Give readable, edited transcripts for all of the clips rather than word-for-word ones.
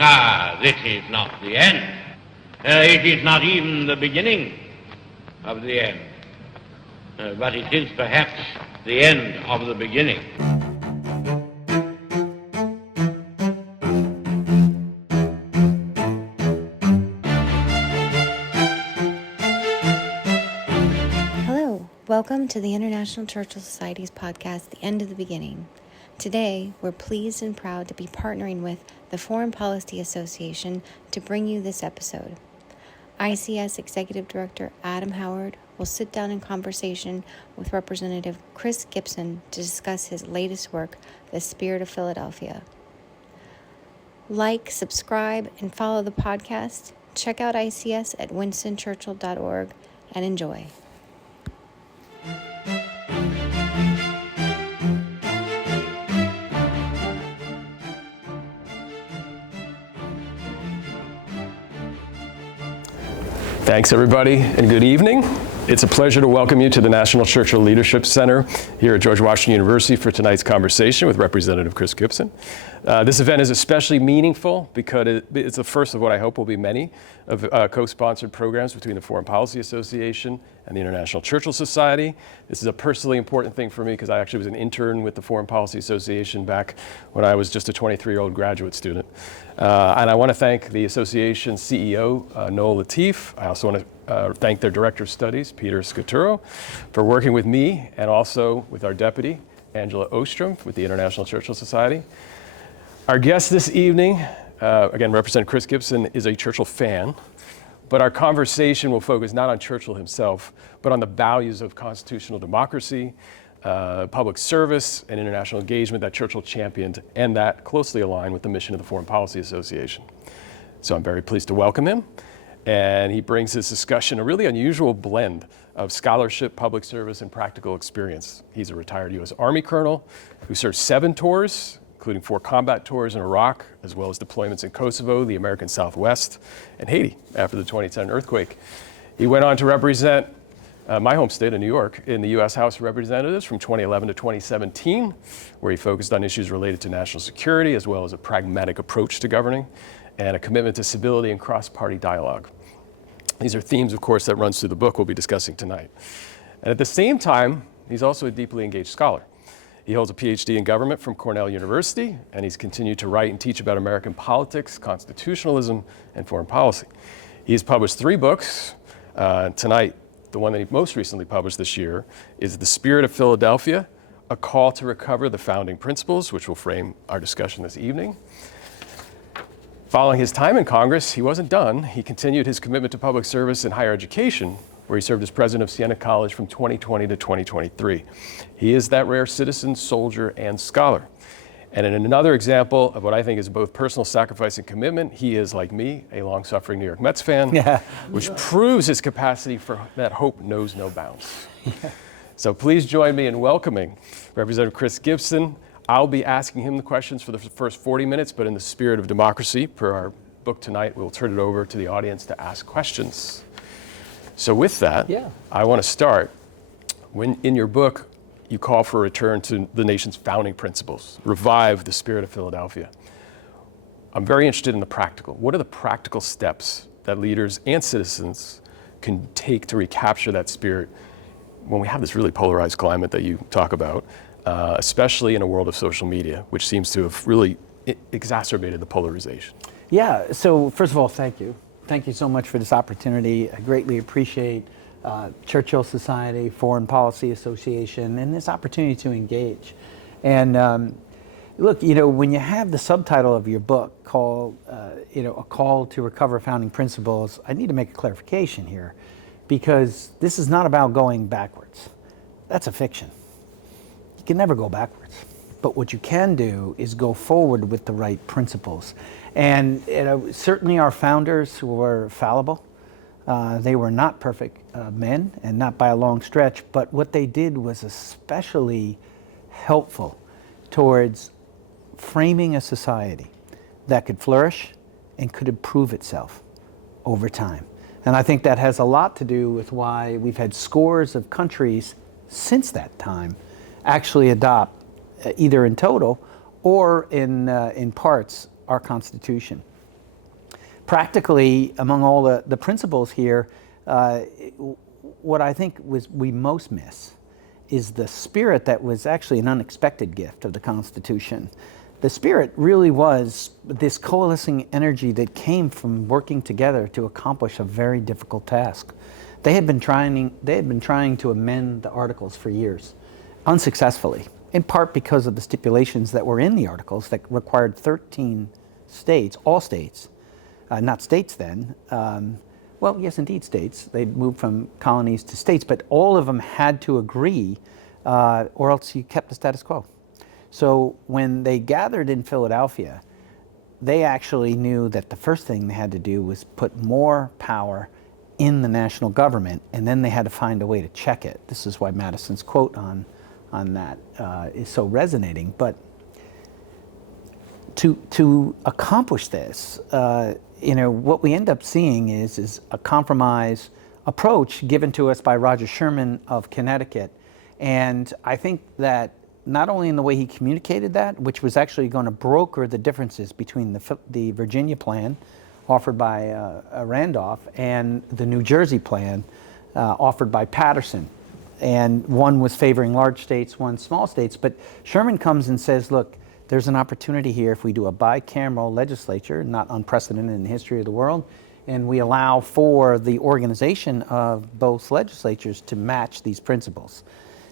This is not the end. It is not even the beginning of the end. But it is perhaps the end of the beginning. Hello, welcome to the International Churchill Society's podcast, The End of the Beginning. Today, we're pleased and proud to be partnering with the Foreign Policy Association to bring you this episode. ICS Executive Director Adam Howard will sit down in conversation with Representative Chris Gibson to discuss his latest work, The Spirit of Philadelphia. Like, subscribe, and follow the podcast. Check out ICS at winstonchurchill.org and enjoy. Thanks, everybody, and good evening. It's a pleasure to welcome you to the National Churchill Leadership Center here at George Washington University for tonight's conversation with Representative Chris Gibson. This event is especially meaningful because it's the first of what I hope will be many of co-sponsored programs between the Foreign Policy Association and the International Churchill Society. This is a personally important thing for me because I actually was an intern with the Foreign Policy Association back when I was just a 23-year-old graduate student. And I want to thank the association's CEO, Noel Latif. I also want to thank their Director of Studies, Peter Scaturo, for working with me and also with our Deputy, Angela Ostrom, with the International Churchill Society. Our guest this evening, again, Representative Chris Gibson, is a Churchill fan, but our conversation will focus not on Churchill himself, but on the values of constitutional democracy, public service, and international engagement that Churchill championed, and that closely align with the mission of the Foreign Policy Association. So I'm very pleased to welcome him, and he brings this discussion a really unusual blend of scholarship, public service, and practical experience. He's a retired U.S. Army colonel who served 7 tours, including 4 combat tours in Iraq, as well as deployments in Kosovo, the American Southwest, and Haiti after the 2010 earthquake. He went on to represent my home state of New York in the U.S. House of Representatives from 2011 to 2017, where he focused on issues related to national security, as well as a pragmatic approach to governing and a commitment to civility and cross-party dialogue. These are themes, of course, that runs through the book we'll be discussing tonight. And at the same time, he's also a deeply engaged scholar. He holds a PhD in government from Cornell University, and he's continued to write and teach about American politics, constitutionalism, and foreign policy. He's published 3 books. Tonight, the one that he most recently published this year is The Spirit of Philadelphia, A Call to Recover the Founding Principles, which will frame our discussion this evening. Following his time in Congress, he wasn't done. He continued his commitment to public service and higher education, where he served as president of Siena College from 2020 to 2023. He is that rare citizen, soldier, and scholar. And in another example of what I think is both personal sacrifice and commitment, he is, like me, a long-suffering New York Mets fan, which proves his capacity for that hope knows no bounds. So please join me in welcoming Representative Chris Gibson. I'll be asking him the questions for the first 40 minutes, but in the spirit of democracy, per our book tonight, we'll turn it over to the audience to ask questions. So with that, I want to start. When in your book, you call for a return to the nation's founding principles, revive the spirit of Philadelphia. I'm very interested in the practical. What are the practical steps that leaders and citizens can take to recapture that spirit when we have this really polarized climate that you talk about, especially in a world of social media, which seems to have really exacerbated the polarization? Yeah, so first of all, thank you. Thank you so much for this opportunity. I greatly appreciate Churchill Society, Foreign Policy Association, and this opportunity to engage. And look, when you have the subtitle of your book called, A Call to Recover Founding Principles, I need to make a clarification here, because this is not about going backwards. That's a fiction. You can never go backwards. But what you can do is go forward with the right principles. And certainly our founders were fallible. They were not perfect men, and not by a long stretch, but what they did was especially helpful towards framing a society that could flourish and could improve itself over time. And I think that has a lot to do with why we've had scores of countries since that time actually adopt, either in total or in parts, our Constitution. practically, among all the principles here, what I think we most miss is the spirit that was actually an unexpected gift of the Constitution. The spirit really was this coalescing energy that came from working together to accomplish a very difficult task. They had been trying to amend the Articles for years, unsuccessfully, in part because of the stipulations that were in the Articles that required 13 states, all states, not states then, well, yes, indeed, states. They'd moved from colonies to states, but all of them had to agree, or else you kept the status quo. So when they gathered in Philadelphia, they actually knew that the first thing they had to do was put more power in the national government, and then they had to find a way to check it. This is why Madison's quote on that is so resonating. But to accomplish this, what we end up seeing is a compromise approach given to us by Roger Sherman of Connecticut. And I think that not only in the way he communicated that, which was actually going to broker the differences between the Virginia plan offered by Randolph and the New Jersey plan offered by Patterson. And one was favoring large states, one small states. But Sherman comes and says, look, there's an opportunity here if we do a bicameral legislature, not unprecedented in the history of the world, and we allow for the organization of both legislatures to match these principles.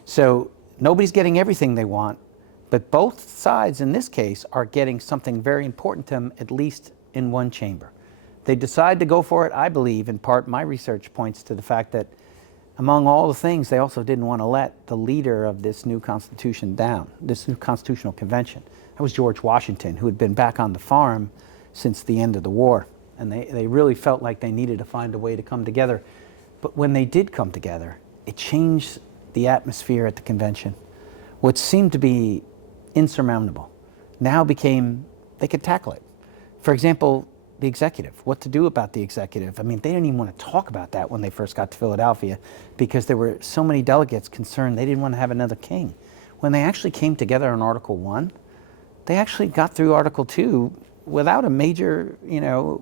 So nobody's getting everything they want, but both sides in this case are getting something very important to them, at least in one chamber. They decide to go for it, I believe, in part my research points to the fact that among all the things, they also didn't want to let the leader of this new Constitution down, this new Constitutional Convention. That was George Washington, who had been back on the farm since the end of the war. And they really felt like they needed to find a way to come together. But when they did come together, it changed the atmosphere at the convention. What seemed to be insurmountable now became, they could tackle it. For example, the executive, what to do about the executive. I mean, they didn't even want to talk about that when they first got to Philadelphia because there were so many delegates concerned they didn't want to have another king. When they actually came together on Article 1, they actually got through Article 2 without a major,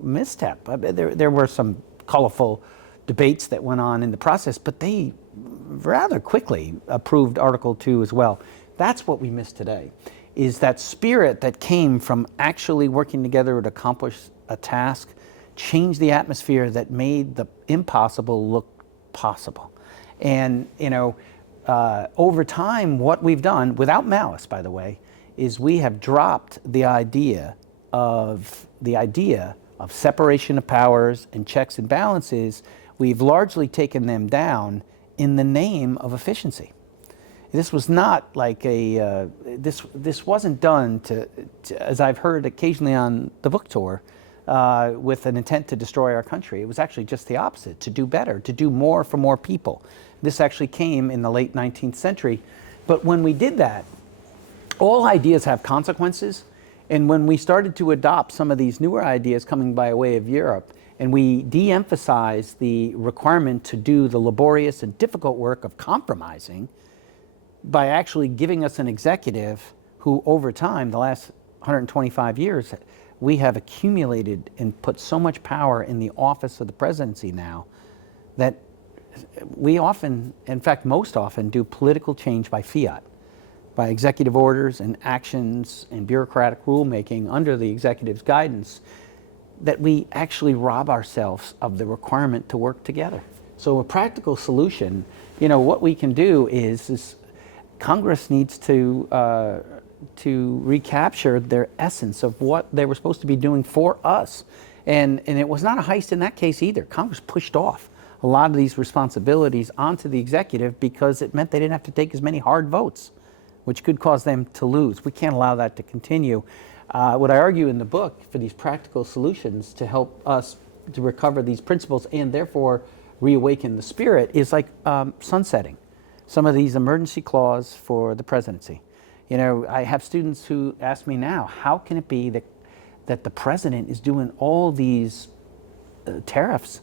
misstep. There were some colorful debates that went on in the process, but they rather quickly approved Article 2 as well. That's what we miss today, is that spirit that came from actually working together to accomplish a task, changed the atmosphere that made the impossible look possible. And, over time, what we've done, without malice, by the way, is we have dropped the idea of separation of powers and checks and balances. We've largely taken them down in the name of efficiency. This was not like this wasn't done to, as I've heard occasionally on the book tour, with an intent to destroy our country. It was actually just the opposite, to do better, to do more for more people. This actually came in the late 19th century. But when we did that, all ideas have consequences. And when we started to adopt some of these newer ideas coming by way of Europe, and we de-emphasized the requirement to do the laborious and difficult work of compromising by actually giving us an executive who, over time, the last 125 years, we have accumulated and put so much power in the office of the presidency now that we often, in fact, most often, do political change by fiat, by executive orders and actions and bureaucratic rulemaking under the executive's guidance, that we actually rob ourselves of the requirement to work together. So a practical solution, what we can do is Congress needs to recapture their essence of what they were supposed to be doing for us. And it was not a heist in that case either. Congress pushed off a lot of these responsibilities onto the executive because it meant they didn't have to take as many hard votes, which could cause them to lose. We can't allow that to continue. What I argue in the book for these practical solutions to help us to recover these principles and therefore reawaken the spirit is like sunsetting some of these emergency clause for the presidency. I have students who ask me now, how can it be that the president is doing all these tariffs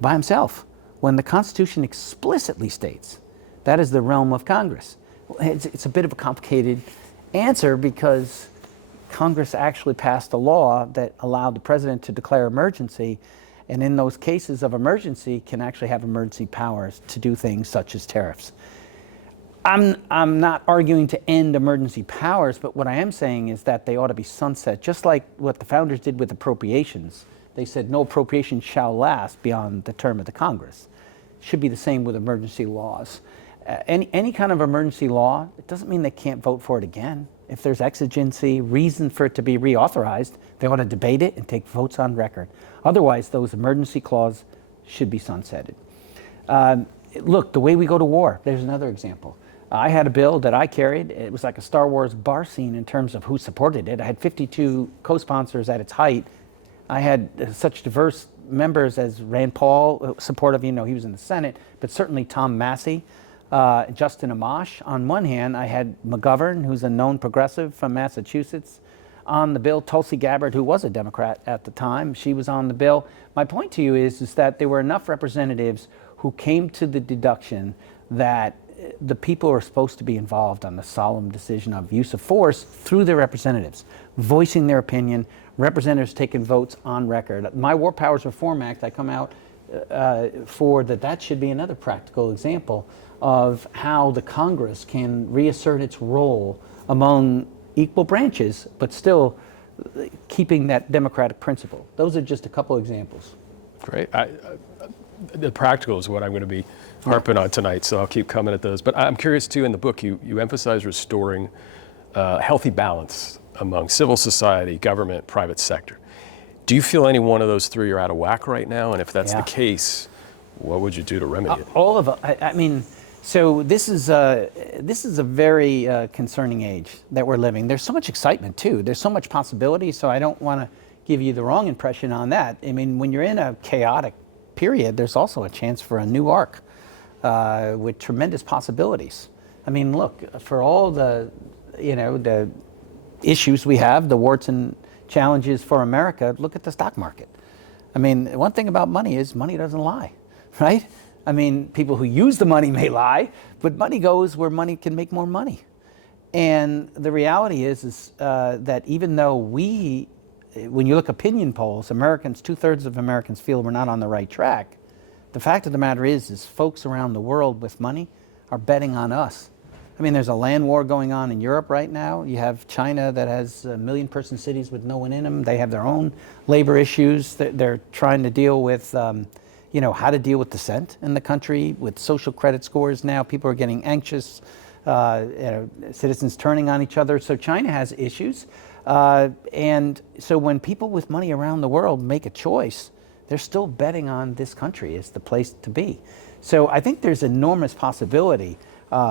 by himself when the Constitution explicitly states that is the realm of Congress? It's a bit of a complicated answer because Congress actually passed a law that allowed the president to declare emergency, and in those cases of emergency can actually have emergency powers to do things such as tariffs. I'm not arguing to end emergency powers, but what I am saying is that they ought to be sunset, just like what the founders did with appropriations. They said no appropriation shall last beyond the term of the Congress. It should be the same with emergency laws. Any kind of emergency law, it doesn't mean they can't vote for it again. If there's exigency, reason for it to be reauthorized, they ought to debate it and take votes on record. Otherwise, those emergency clauses should be sunsetted. Look, the way we go to war, there's another example. I had a bill that I carried. It was like a Star Wars bar scene in terms of who supported it. I had 52 co-sponsors at its height. I had such diverse members as Rand Paul, supportive, he was in the Senate, but certainly Tom Massey, Justin Amash. On one hand, I had McGovern, who's a known progressive from Massachusetts, on the bill. Tulsi Gabbard, who was a Democrat at the time, she was on the bill. My point to you is that there were enough representatives who came to the deduction that the people are supposed to be involved on the solemn decision of use of force through their representatives, voicing their opinion, representatives taking votes on record. My War Powers Reform Act, I come out for that should be another practical example of how the Congress can reassert its role among equal branches, but still keeping that democratic principle. Those are just a couple examples. Great. The practical is what I'm going to be harping on tonight, so I'll keep coming at those. But I'm curious too, in the book, you emphasize restoring healthy balance among civil society, government, private sector. Do you feel any one of those three are out of whack right now? And if that's the case, what would you do to remedy it? All of it. I mean, so this is a very concerning age that we're living. There's so much excitement too. There's so much possibility. So I don't want to give you the wrong impression on that. I mean, when you're in a chaotic period, there's also a chance for a new arc with tremendous possibilities. I mean, look, for all the issues we have, the warts and challenges for America, look at the stock market. I mean, one thing about money is money doesn't lie, right? I mean, people who use the money may lie, but money goes where money can make more money. And the reality is that even though when you look opinion polls, Americans, 2/3 of Americans feel we're not on the right track. The fact of the matter is folks around the world with money are betting on us. I mean, there's a land war going on in Europe right now. You have China that has 1 million-person cities with no one in them. They have their own labor issues. They're trying to deal with, how to deal with dissent in the country, with social credit scores now. People are getting anxious, citizens turning on each other. So China has issues. And so when people with money around the world make a choice, they're still betting on this country as the place to be. So I think there's enormous possibility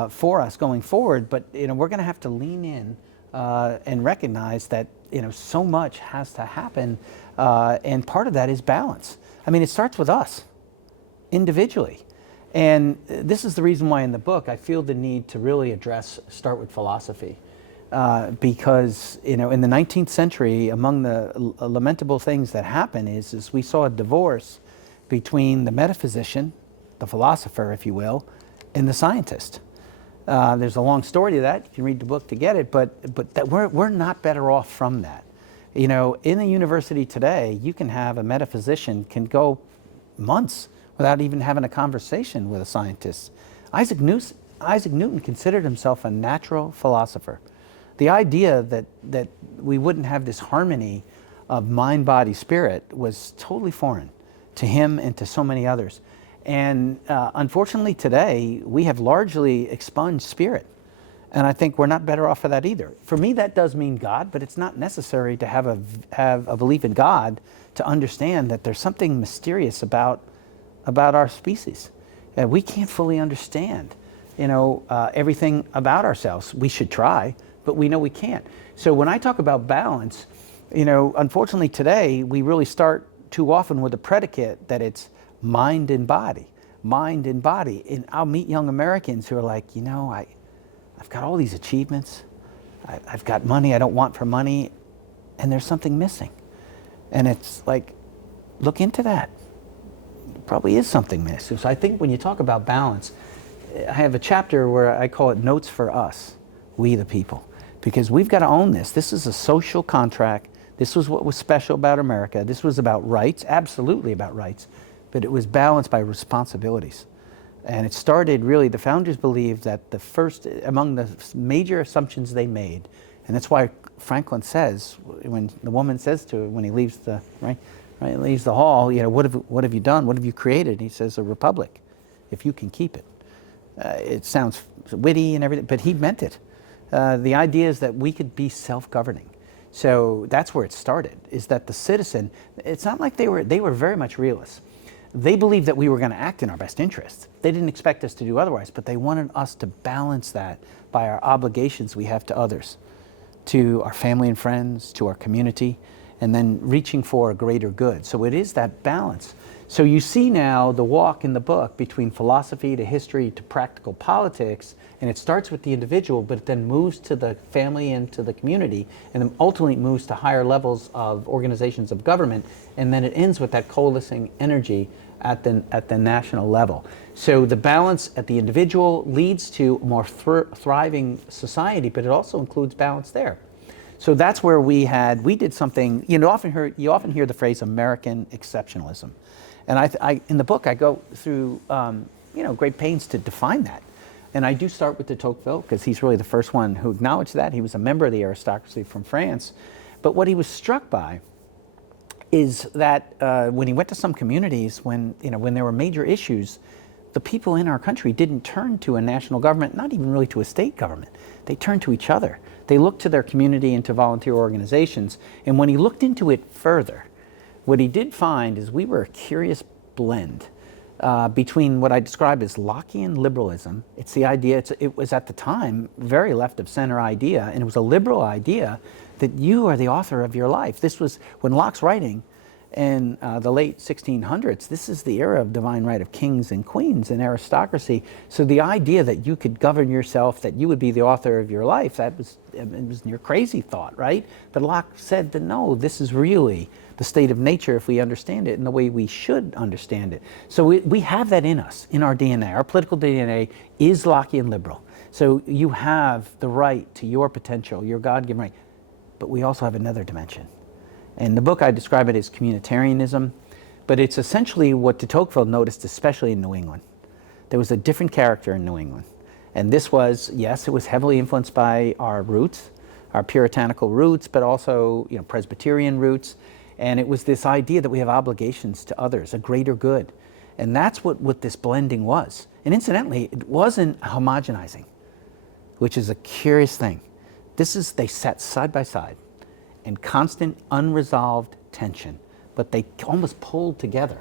for us going forward, but we're going to have to lean in and recognize that so much has to happen, and part of that is balance. I mean, it starts with us individually, and this is the reason why in the book I feel the need to really start with philosophy. Because in the 19th century, among the lamentable things that happen is we saw a divorce between the metaphysician, the philosopher, if you will, and the scientist. There's a long story to that. You can read the book to get it, but that we're not better off from that. In a university today, you can have a metaphysician can go months without even having a conversation with a scientist. Isaac Newton considered himself a natural philosopher. The idea that we wouldn't have this harmony of mind, body, spirit was totally foreign to him and to so many others. And unfortunately today, we have largely expunged spirit. And I think we're not better off for that either. For me, that does mean God, but it's not necessary to have a belief in God to understand that there's something mysterious about our species. We can't fully understand, everything about ourselves. We should try, but we know we can't. So when I talk about balance, unfortunately today, we really start too often with a predicate that it's mind and body. And I'll meet young Americans who are like, I've got all these achievements. I've got money I don't want for money, and there's something missing. And it's like, look into that. There probably is something missing. So I think when you talk about balance, I have a chapter where I call it Notes for Us, we the people. because we've got to own this. This is a social contract. This was what was special about America. This was about rights, absolutely about rights, but it was balanced by responsibilities. And it started really, the founders believed that the first, among the major assumptions they made, and that's why Franklin says, when the woman says to him, when he leaves the, leaves the hall, what have you done? What have you created? And he says, a republic, if you can keep it. It sounds witty and everything, but he meant it. The idea is that we could be self-governing. So that's where it started, is that the citizen, it's not like they were very much realists. They believed that we were going to act in our best interest. They didn't expect us to do otherwise, but they wanted us to balance that by our obligations we have to others, to our family and friends, to our community, and then reaching for a greater good. So it is that balance. So you see now the walk in the book between philosophy to history to practical politics, and it starts with the individual, but it then moves to the family and to the community, and then ultimately moves to higher levels of organizations of government, and then it ends with that coalescing energy at the national level. So the balance at the individual leads to a more thriving society, but it also includes balance there. So that's where we did something, you often hear the phrase American exceptionalism. And I in the book, I go through great pains to define that. And I do start with de Tocqueville, because he's really the first one who acknowledged that. He was a member of the aristocracy from France. But what he was struck by is that when he went to some communities, when there were major issues, the people in our country didn't turn to a national government, not even really to a state government. They turned to each other. They looked to their community and to volunteer organizations. And when he looked into it further, what he did find is we were a curious blend between what I describe as Lockean liberalism. It's the idea, it was at the time very left of center idea, and it was a liberal idea that you are the author of your life. This was when Locke's writing in the late 1600s. This is the era of divine right of kings and queens and aristocracy. So the idea that you could govern yourself, that you would be the author of your life, it was your crazy thought, right? But Locke said that no, this is really the state of nature if we understand it in the way we should understand it. So we have that in us, in our DNA. Our political DNA is Lockean liberal. So you have the right to your potential, your God-given right. But we also have another dimension. In the book, I describe it as communitarianism, but it's essentially what de Tocqueville noticed, especially in New England. There was a different character in New England. And this was, yes, it was heavily influenced by our roots, our puritanical roots, but also Presbyterian roots. And it was this idea that we have obligations to others, a greater good. And that's what this blending was. And incidentally, it wasn't homogenizing, which is a curious thing. They sat side by side in constant unresolved tension, but they almost pulled together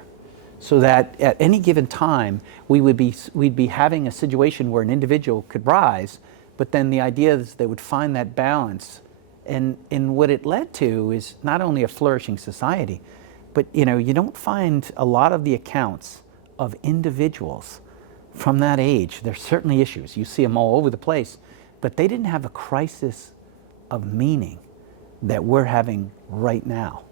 so that at any given time we'd be having a situation where an individual could rise, but then the idea is they would find that balance. And what it led to is not only a flourishing society, but you don't find a lot of the accounts of individuals from that age. There's certainly issues. You see them all over the place, but they didn't have a crisis of meaning that we're having right now.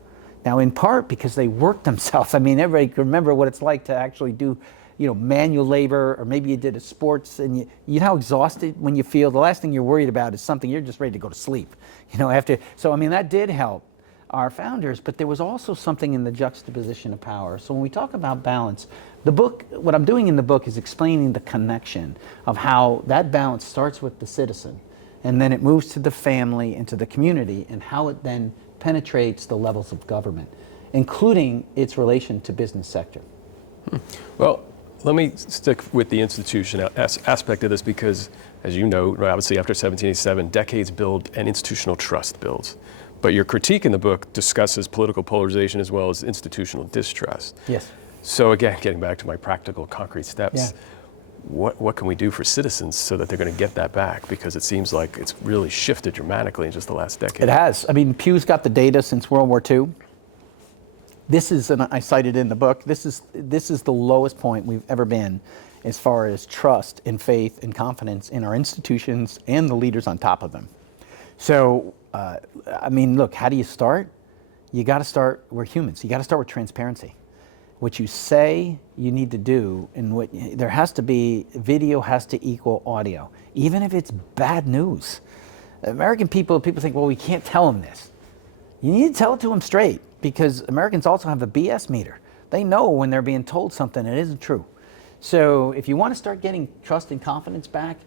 Now, in part because they worked themselves. I mean, everybody can remember what it's like to actually do, manual labor, or maybe you did a sports, and you know how exhausted when you feel. The last thing you're worried about is something you're just ready to go to sleep, after. So, I mean, that did help our founders, but there was also something in the juxtaposition of power. So when we talk about balance, the book, what I'm doing in the book is explaining the connection of how that balance starts with the citizen, and then it moves to the family and to the community, and how it then penetrates the levels of government, including its relation to business sector. Well, let me stick with the institution aspect of this, because, as you know, obviously after 1787, decades build and institutional trust builds. But your critique in the book discusses political polarization as well as institutional distrust. Yes. So again, getting back to my practical, concrete steps, yeah. What can we do for citizens so that they're going to get that back? Because it seems like it's really shifted dramatically in just the last decade. It has. I mean, Pew's got the data since World War II. This is, and I cited in the book, this is the lowest point we've ever been as far as trust and faith and confidence in our institutions and the leaders on top of them. So, I mean, look, how do you start? You got to start, we're humans, you got to start with transparency. What you say you need to do, and there has to be, video has to equal audio, even if it's bad news. American people think, well, we can't tell them this. You need to tell it to them straight, because Americans also have a BS meter. They know when they're being told something that isn't true. So if you want to start getting trust and confidence back,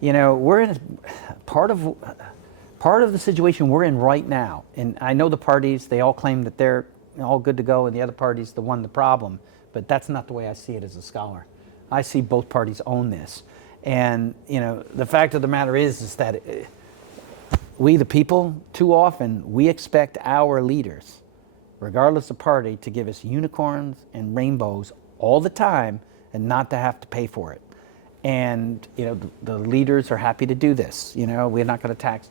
we're in part of the situation we're in right now. And I know the parties, they all claim that they're all good to go, and the other party's the one the problem. But that's not the way I see it as a scholar. I see both parties own this. And the fact of the matter is that we, the people, too often, we expect our leaders, regardless of party, to give us unicorns and rainbows all the time and not to have to pay for it. And the leaders are happy to do this. We're not going to tax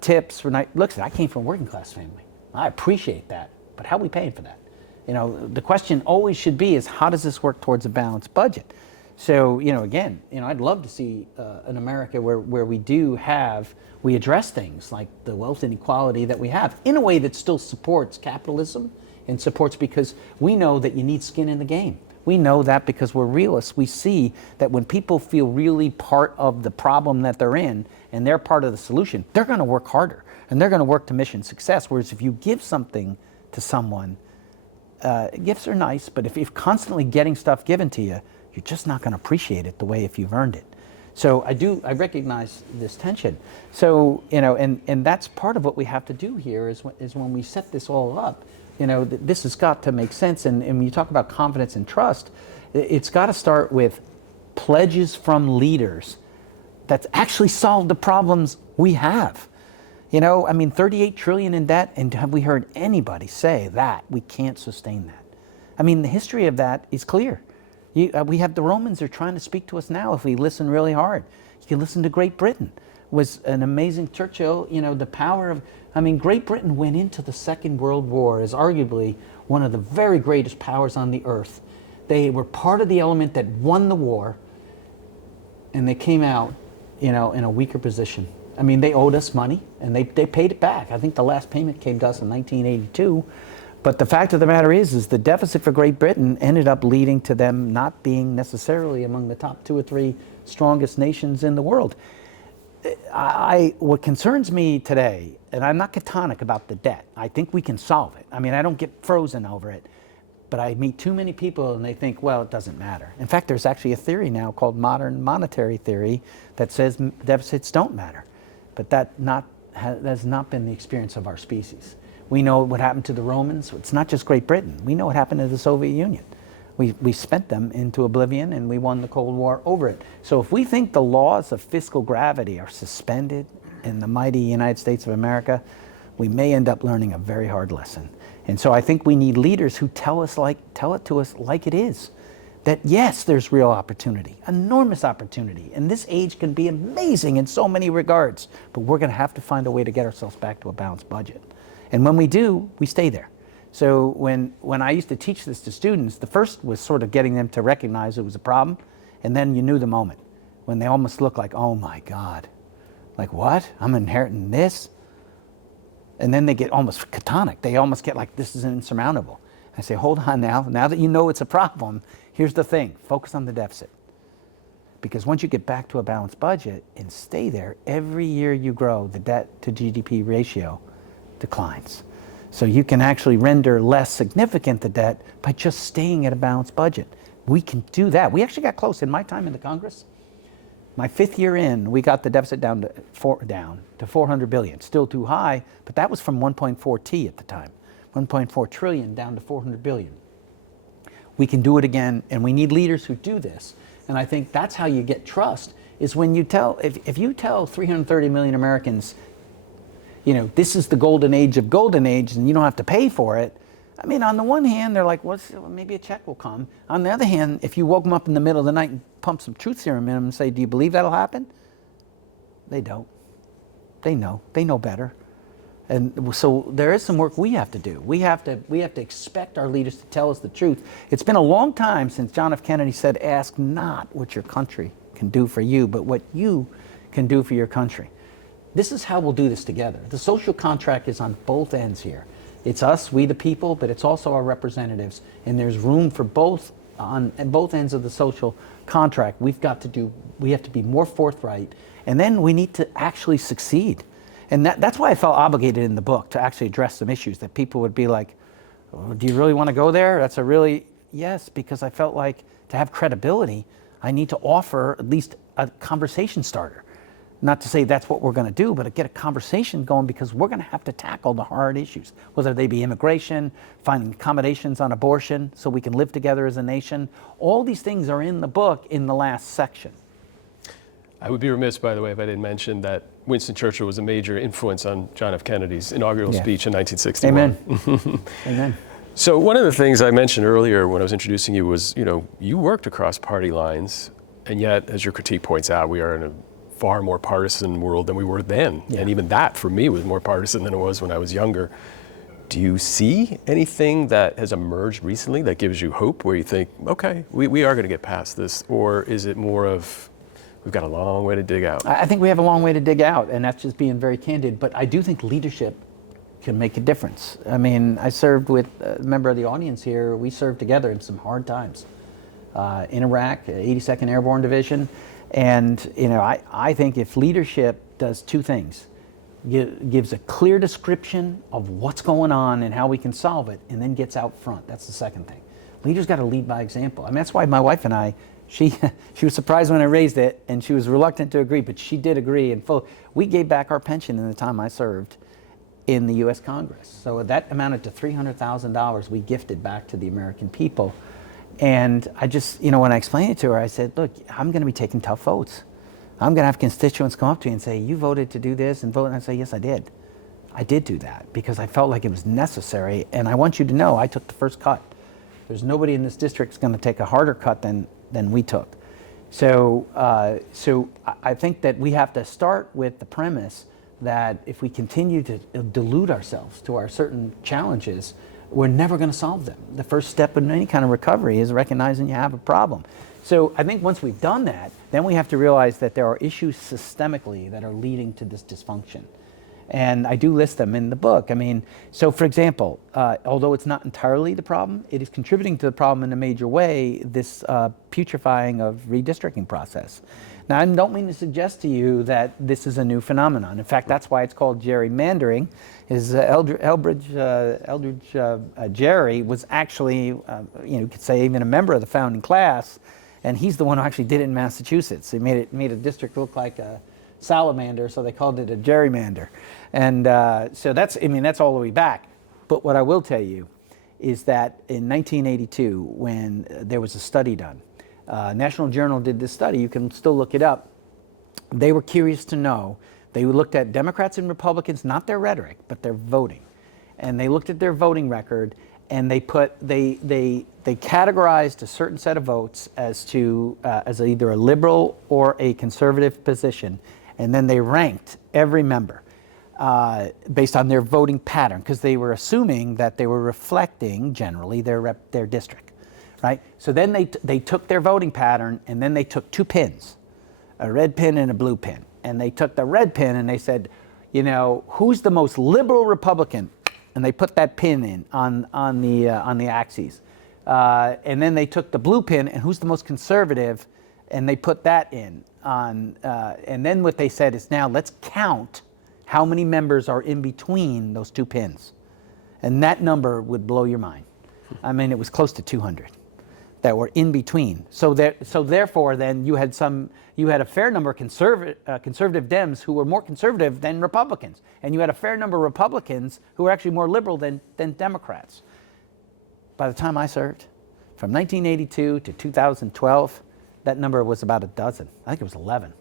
tips. Look, I came from a working class family. I appreciate that, but how are we paying for that? The question always should be is, how does this work towards a balanced budget? So again, I'd love to see an America where we address things like the wealth inequality that we have in a way that still supports capitalism and supports, because we know that you need skin in the game. We know that because we're realists. We see that when people feel really part of the problem that they're in and they're part of the solution, they're going to work harder and they're going to work to mission success. Whereas if you give something to someone, gifts are nice, but if you're constantly getting stuff given to you, you're just not going to appreciate it the way if you've earned it. So I recognize this tension. So, and that's part of what we have to do here is when we set this all up, this has got to make sense. And when you talk about confidence and trust, it's got to start with pledges from leaders that's actually solved the problems we have. 38 trillion in debt, and have we heard anybody say that we can't sustain that? The history of that is clear. We have the Romans are trying to speak to us now if we listen really hard. You can listen to Great Britain. Was an amazing Churchill, the power of, Great Britain went into the Second World War as arguably one of the very greatest powers on the earth. They were part of the element that won the war, and they came out, in a weaker position. They owed us money, and they paid it back. I think the last payment came to us in 1982. But the fact of the matter is the deficit for Great Britain ended up leading to them not being necessarily among the top 2 or 3 strongest nations in the world. What concerns me today, and I'm not catonic about the debt. I think we can solve it. I don't get frozen over it. But I meet too many people and they think, well, it doesn't matter. In fact, there's actually a theory now called modern monetary theory that says deficits don't matter. But that has not been the experience of our species. We know what happened to the Romans. It's not just Great Britain. We know what happened to the Soviet Union. We spent them into oblivion and we won the Cold War over it. So if we think the laws of fiscal gravity are suspended in the mighty United States of America, we may end up learning a very hard lesson. And so I think we need leaders who tell it to us like it is. That yes, there's real opportunity, enormous opportunity. And this age can be amazing in so many regards, but we're going to have to find a way to get ourselves back to a balanced budget. And when we do, we stay there. So when I used to teach this to students, the first was sort of getting them to recognize it was a problem, and then you knew the moment when they almost looked like, oh my God, like what? I'm inheriting this? And then they get almost catonic. They almost get like, this is insurmountable. I say, hold on now that you know it's a problem, here's the thing, focus on the deficit. Because once you get back to a balanced budget and stay there, every year you grow, the debt to GDP ratio declines. So you can actually render less significant the debt by just staying at a balanced budget. We can do that. We actually got close. In my time in the Congress, my 5th year in, we got the deficit down to 400 billion. Still too high, but that was from 1.4 T at the time. 1.4 trillion down to 400 billion. We can do it again, and we need leaders who do this. And I think that's how you get trust, is when you tell, if you tell 330 million Americans, this is the golden age of golden age and you don't have to pay for it. On the one hand, they're like, well, maybe a check will come. On the other hand, if you woke them up in the middle of the night and pump some truth serum in them and say, do you believe that'll happen? They don't. They know better. And so there is some work we have to do. We have to expect our leaders to tell us the truth. It's been a long time since John F. Kennedy said, ask not what your country can do for you, but what you can do for your country. This is how we'll do this together. The social contract is on both ends here. It's us, we the people, but it's also our representatives. And there's room for both on both ends of the social contract. We have to be more forthright. And then we need to actually succeed. And that's why I felt obligated in the book to actually address some issues that people would be like, oh, do you really want to go there? Yes, because I felt like to have credibility, I need to offer at least a conversation starter. Not to say that's what we're going to do, but to get a conversation going, because we're going to have to tackle the hard issues, whether they be immigration, finding accommodations on abortion so we can live together as a nation. All these things are in the book in the last section. I would be remiss, by the way, if I didn't mention that Winston Churchill was a major influence on John F. Kennedy's inaugural speech in 1961. Amen. Amen. So one of the things I mentioned earlier when I was introducing you was, you worked across party lines, and yet, as your critique points out, we are in a far more partisan world than we were then. Yeah. And even that, for me, was more partisan than it was when I was younger. Do you see anything that has emerged recently that gives you hope, where you think, okay, we are going to get past this? Or is it more of, we've got a long way to dig out? I think we have a long way to dig out, and that's just being very candid. But I do think leadership can make a difference. I mean, I served with a member of the audience here. We served together in some hard times in Iraq, 82nd Airborne Division. And I think if leadership does two things, gives a clear description of what's going on and how we can solve it, and then gets out front. That's the second thing. Leaders got to lead by example. I mean, that's why my wife and I, she was surprised when I raised it, and she was reluctant to agree, but she did agree in full. We gave back our pension in the time I served in the U.S. Congress. So that amounted to $300,000 we gifted back to the American people. And I just, when I explained it to her, I said, look, I'm going to be taking tough votes. I'm going to have constituents come up to me and say, you voted to do this and vote. And I say, yes, I did. I did do that because I felt like it was necessary. And I want you to know I took the first cut. There's nobody in this district that's going to take a harder cut than we took. So I think that we have to start with the premise that if we continue to delude ourselves to our certain challenges, we're never going to solve them. The first step in any kind of recovery is recognizing you have a problem. So I think once we've done that, then we have to realize that there are issues systemically that are leading to this dysfunction. And I do list them in the book. I mean, so for example, although it's not entirely the problem, it is contributing to the problem in a major way, this putrefying of redistricting process. Now, I don't mean to suggest to you that this is a new phenomenon. In fact, that's why it's called gerrymandering. Eldridge Gerry was actually, you could say even a member of the founding class, and he's the one who actually did it in Massachusetts. He made a district look like a salamander, so they called it a gerrymander. And so that's all the way back. But what I will tell you is that in 1982, when there was a study done, National Journal did this study, you can still look it up. They were curious to know. They looked at Democrats and Republicans, not their rhetoric, but their voting. And they looked at their voting record, and they categorized a certain set of votes as either a liberal or a conservative position, and then they ranked every member based on their voting pattern, because they were assuming that they were reflecting generally their district. Right? So then they took their voting pattern, and then they took two pins, a red pin and a blue pin. And they took the red pin and they said, who's the most liberal Republican? And they put that pin in on the axes. And then they took the blue pin and who's the most conservative? And they put that in on. And then what they said is, now let's count how many members are in between those two pins. And that number would blow your mind. I mean, it was close to 200. That were in between. So therefore, then you had a fair number of conservative Dems who were more conservative than Republicans, and you had a fair number of Republicans who were actually more liberal than Democrats. By the time I served, from 1982 to 2012, that number was about a dozen. I think it was 11.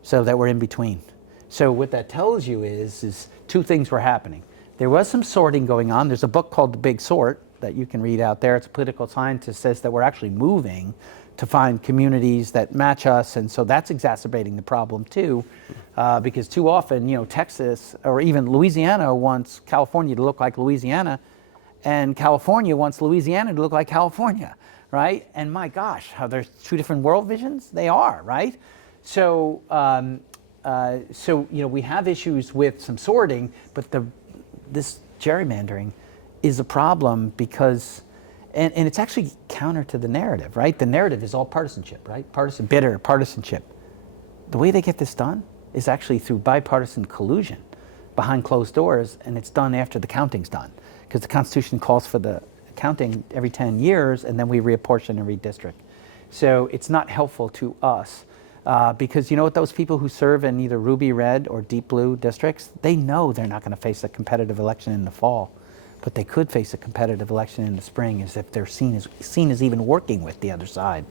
So that were in between. So what that tells you is two things were happening. There was some sorting going on. There's a book called The Big Sort that you can read out there. It's a political scientist says that we're actually moving to find communities that match us, and so that's exacerbating the problem too, because too often, Texas or even Louisiana wants California to look like Louisiana, and California wants Louisiana to look like California, right? And my gosh, how there's two different world visions? They are, right? So, we have issues with some sorting, but this gerrymandering is a problem because, and it's actually counter to the narrative, right? The narrative is all partisanship, right? Bitter partisanship. The way they get this done is actually through bipartisan collusion. behind closed doors, and it's done after the counting's done, because the Constitution calls for the counting every 10 years, and then we reapportion and redistrict. So it's not helpful to us, because you know what, those people who serve in either ruby red or deep blue districts, they know they're not going to face a competitive election in the fall, but they could face a competitive election in the spring as if they're seen as even working with the other side.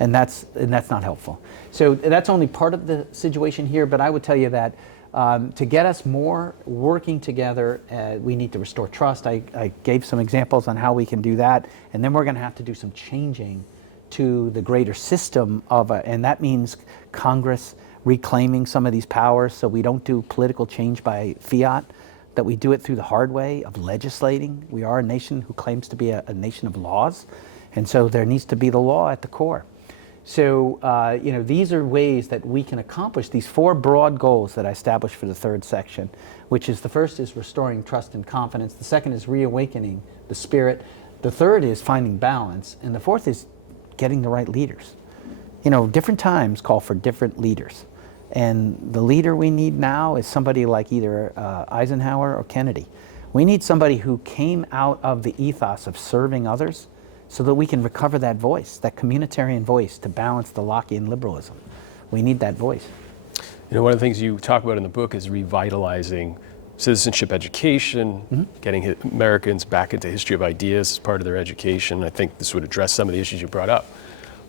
And that's not helpful. So that's only part of the situation here, but I would tell you that to get us more working together, we need to restore trust. I gave some examples on how we can do that, and then we're going to have to do some changing to the greater system and that means Congress reclaiming some of these powers, so we don't do political change by fiat, that we do it through the hard way of legislating. We are a nation who claims to be a nation of laws, and so there needs to be the law at the core. So, these are ways that we can accomplish these 4 broad goals that I established for the 3rd section, which is, the first is restoring trust and confidence, the second is reawakening the spirit, the third is finding balance, and the fourth is getting the right leaders. Different times call for different leaders, and the leader we need now is somebody like either Eisenhower or Kennedy. We need somebody who came out of the ethos of serving others, so that we can recover that voice, that communitarian voice, to balance the Lockean liberalism. We need that voice. One of the things you talk about in the book is revitalizing citizenship education, getting Americans back into history of ideas as part of their education. I think this would address some of the issues you brought up.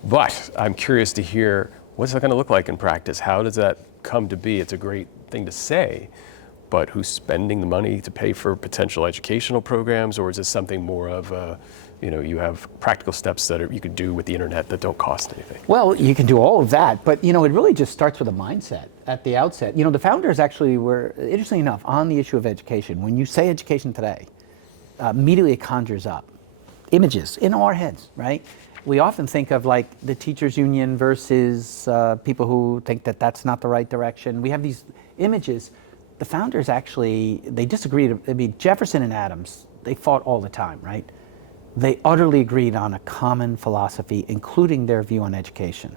But I'm curious to hear, what's that going to look like in practice? How does that come to be? It's a great thing to say, but who's spending the money to pay for potential educational programs, or is this something more of you have practical steps that you could do with the internet that don't cost anything? Well, you can do all of that, but it really just starts with a mindset at the outset. The founders actually were, interestingly enough, on the issue of education. When you say education today, immediately it conjures up images in our heads, right? We often think of like the teachers union versus people who think that that's not the right direction. We have these images. The founders actually, they disagreed. I mean, Jefferson and Adams, they fought all the time, right? They utterly agreed on a common philosophy, including their view on education,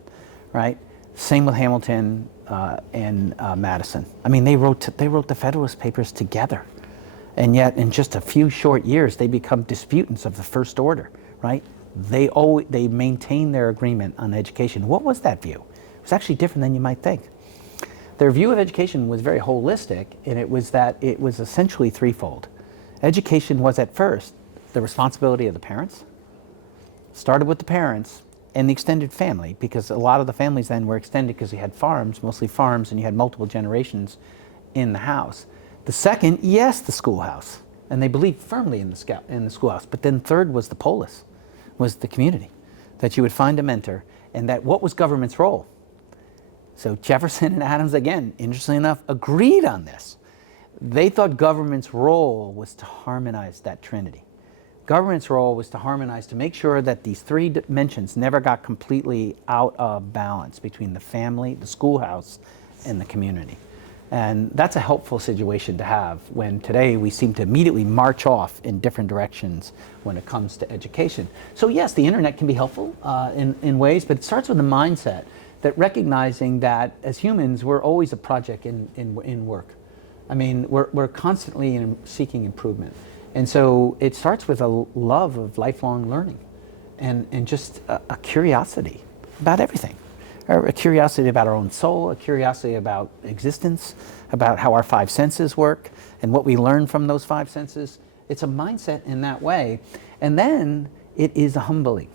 right? Same with Hamilton and Madison. I mean, they wrote the Federalist Papers together, and yet in just a few short years, they become disputants of the First Order, right? They maintain their agreement on education. What was that view? It was actually different than you might think. Their view of education was very holistic, and it was that it was essentially threefold. Education was at first the responsibility of the parents, started with the parents and the extended family, because a lot of the families then were extended because you had farms, mostly farms, and you had multiple generations in the house. The second, yes, the schoolhouse, and they believed firmly in the schoolhouse. But then third was the polis, was the community, that you would find a mentor, and that what was government's role? So Jefferson and Adams, again, interestingly enough, agreed on this. They thought government's role was to harmonize that trinity. Government's role was to harmonize, to make sure that these 3 dimensions never got completely out of balance between the family, the schoolhouse, and the community. And that's a helpful situation to have when today we seem to immediately march off in different directions when it comes to education. So yes, the internet can be helpful in ways, but it starts with a mindset that recognizing that as humans, we're always a project in work. I mean, we're constantly seeking improvement. And so it starts with a love of lifelong learning and just a curiosity about everything. A curiosity about our own soul, a curiosity about existence, about how our 5 senses work and what we learn from those 5 senses. It's a mindset in that way. And then it is humbling.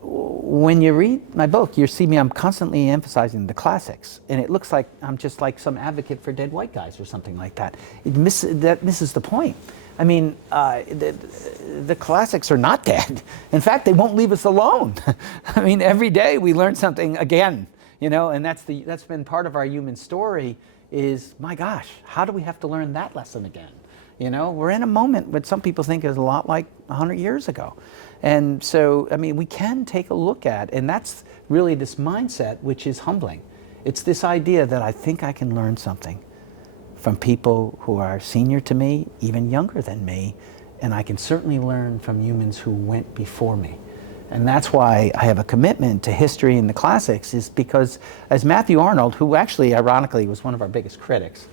When you read my book, you see me, I'm constantly emphasizing the classics, and it looks like I'm just like some advocate for dead white guys or something like that. That misses the point. I mean, the classics are not dead. In fact, they won't leave us alone. I mean, every day we learn something again, and that's been part of our human story is, my gosh, how do we have to learn that lesson again? We're in a moment that some people think is a lot like 100 years ago. And so, I mean, we can take a look at, and that's really this mindset, which is humbling. It's this idea that I think I can learn something from people who are senior to me, even younger than me, and I can certainly learn from humans who went before me. And that's why I have a commitment to history and the classics, is because as Matthew Arnold, who actually ironically was one of our biggest critics,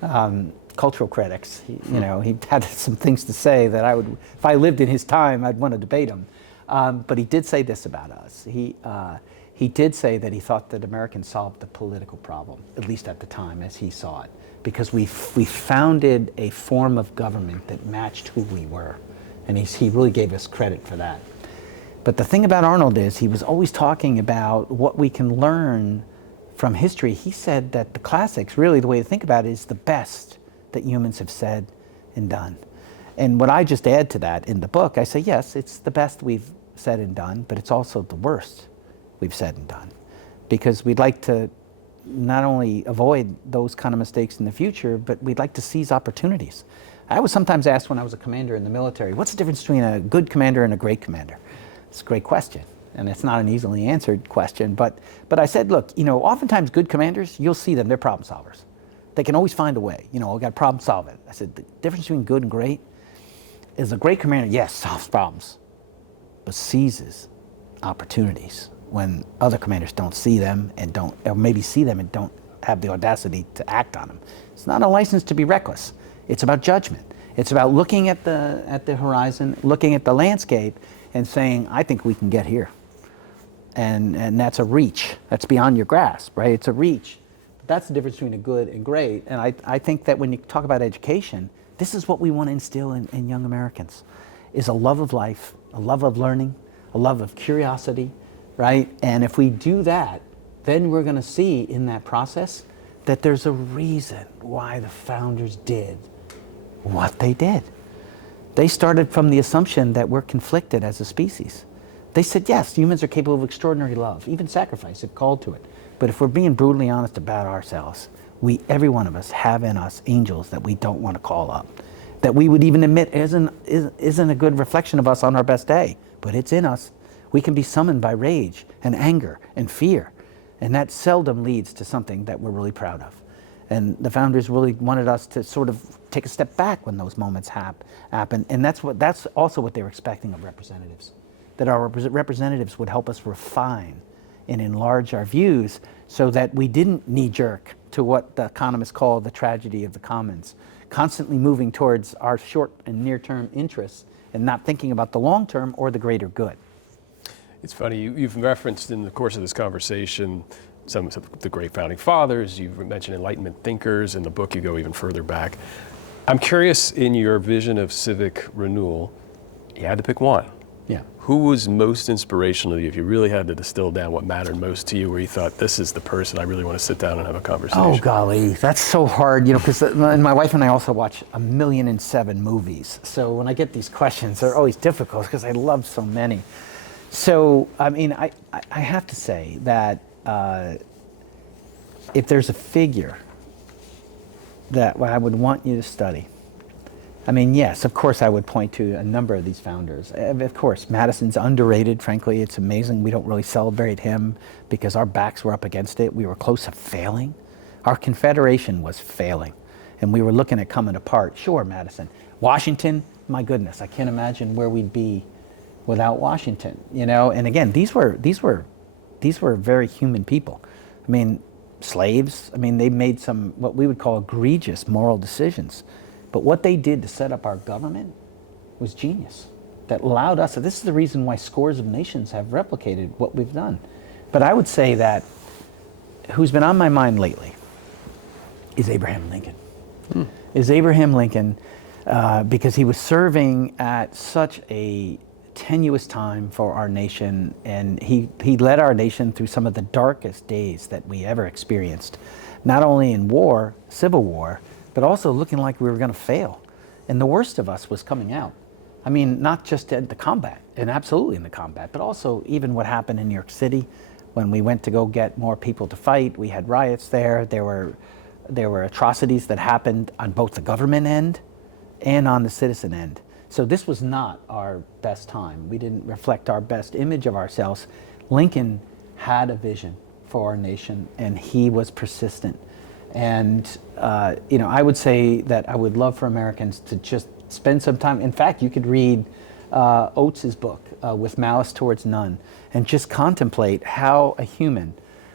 cultural critics. He had some things to say that if I lived in his time, I'd want to debate him. But he did say this about us. He did say that he thought that Americans solved the political problem, at least at the time as he saw it, because we founded a form of government that matched who we were. And he really gave us credit for that. But the thing about Arnold is he was always talking about what we can learn from history. He said that the classics, really the way to think about it, is the best that humans have said and done. And what I just add to that in the book, I say, yes, it's the best we've said and done, but it's also the worst we've said and done. Because we'd like to not only avoid those kind of mistakes in the future, but we'd like to seize opportunities. I was sometimes asked when I was a commander in the military, what's the difference between a good commander and a great commander? It's a great question. And it's not an easily answered question, but I said, look, oftentimes good commanders, you'll see them, they're problem solvers. They can always find a way, we got to problem solve it. I said, the difference between good and great is a great commander, yes, solves problems, but seizes opportunities when other commanders don't see them or maybe see them and don't have the audacity to act on them. It's not a license to be reckless. It's about judgment. It's about looking at the horizon, looking at the landscape and saying, I think we can get here. And that's a reach. That's beyond your grasp, right? It's a reach. That's the difference between a good and great. And I think that when you talk about education, this is what we want to instill in young Americans, is a love of life, a love of learning, a love of curiosity, right? And if we do that, then we're going to see in that process that there's a reason why the founders did what they did. They started from the assumption that we're conflicted as a species. They said, yes, humans are capable of extraordinary love, even sacrifice if called to it. But if we're being brutally honest about ourselves, every one of us have in us angels that we don't want to call up, that we would even admit isn't a good reflection of us on our best day, but it's in us. We can be summoned by rage and anger and fear, and that seldom leads to something that we're really proud of. And the founders really wanted us to sort of take a step back when those moments happen, and that's also what they were expecting of representatives, that our representatives would help us refine and enlarge our views so that we didn't knee-jerk to what the economists call the tragedy of the commons, constantly moving towards our short and near-term interests and not thinking about the long-term or the greater good. It's funny, you've referenced in the course of this conversation some of the great founding fathers, you've mentioned Enlightenment thinkers, in the book you go even further back. I'm curious, in your vision of civic renewal, you had to pick one. Yeah. Who was most inspirational to you, if you really had to distill down what mattered most to you, where you thought, this is the person I really want to sit down and have a conversation? Oh, golly, that's so hard, because my wife and I also watch 1,000,007 movies. So when I get these questions, they're always difficult because I love so many. So, I have to say that if there's a figure that I would want you to study, yes, of course I would point to a number of these founders. Of course, Madison's underrated, frankly. It's amazing we don't really celebrate him because our backs were up against it. We were close to failing. Our Confederation was failing, and we were looking at coming apart. Sure, Madison. Washington, my goodness, I can't imagine where we'd be without Washington, And again, these were very human people. Slaves, they made some, what we would call egregious moral decisions. But what they did to set up our government was genius. That allowed us, this is the reason why scores of nations have replicated what we've done. But I would say that who's been on my mind lately is Abraham Lincoln. Is Abraham Lincoln, because he was serving at such a tenuous time for our nation, and he led our nation through some of the darkest days that we ever experienced, not only in war, civil war, but also looking like we were going to fail. And the worst of us was coming out. Not just in the combat, and absolutely in the combat, but also even what happened in New York City when we went to go get more people to fight. We had riots there. There were atrocities that happened on both the government end and on the citizen end. So this was not our best time. We didn't reflect our best image of ourselves. Lincoln had a vision for our nation, and he was persistent. And I would say that I would love for Americans to just spend some time. In fact, you could read Oates' book, With Malice Towards None, and just contemplate how a human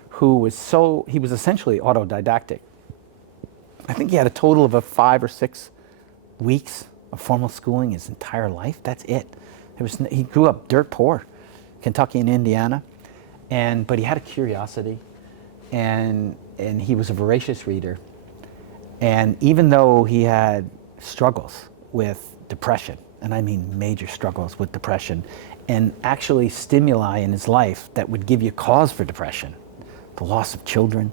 who was he was essentially autodidactic, I think he had a total of 5 or 6 weeks of formal schooling his entire life. That's it. He grew up dirt poor, Kentucky and Indiana, but he had a curiosity, and he was a voracious reader. And even though he had struggles with depression, and I mean major struggles with depression, and actually stimuli in his life that would give you cause for depression, the loss of children,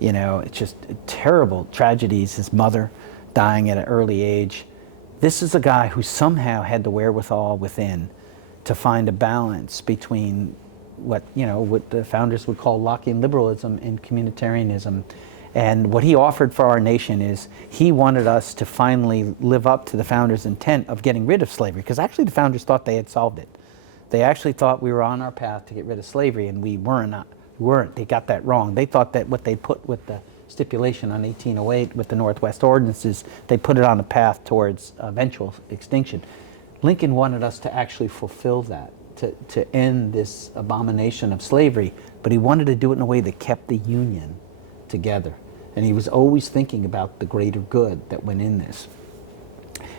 it's just terrible tragedies, his mother dying at an early age. This is a guy who somehow had the wherewithal within to find a balance between what the founders would call Lockean liberalism and communitarianism. And what he offered for our nation is he wanted us to finally live up to the founders' intent of getting rid of slavery, because actually the founders thought they had solved it. They actually thought we were on our path to get rid of slavery, and we weren't. They got that wrong. They thought that what they put with the stipulation on 1808 with the Northwest Ordinances, they put it on a path towards eventual extinction. Lincoln wanted us to actually fulfill that, to end this abomination of slavery, but he wanted to do it in a way that kept the Union together. And he was always thinking about the greater good that went in this.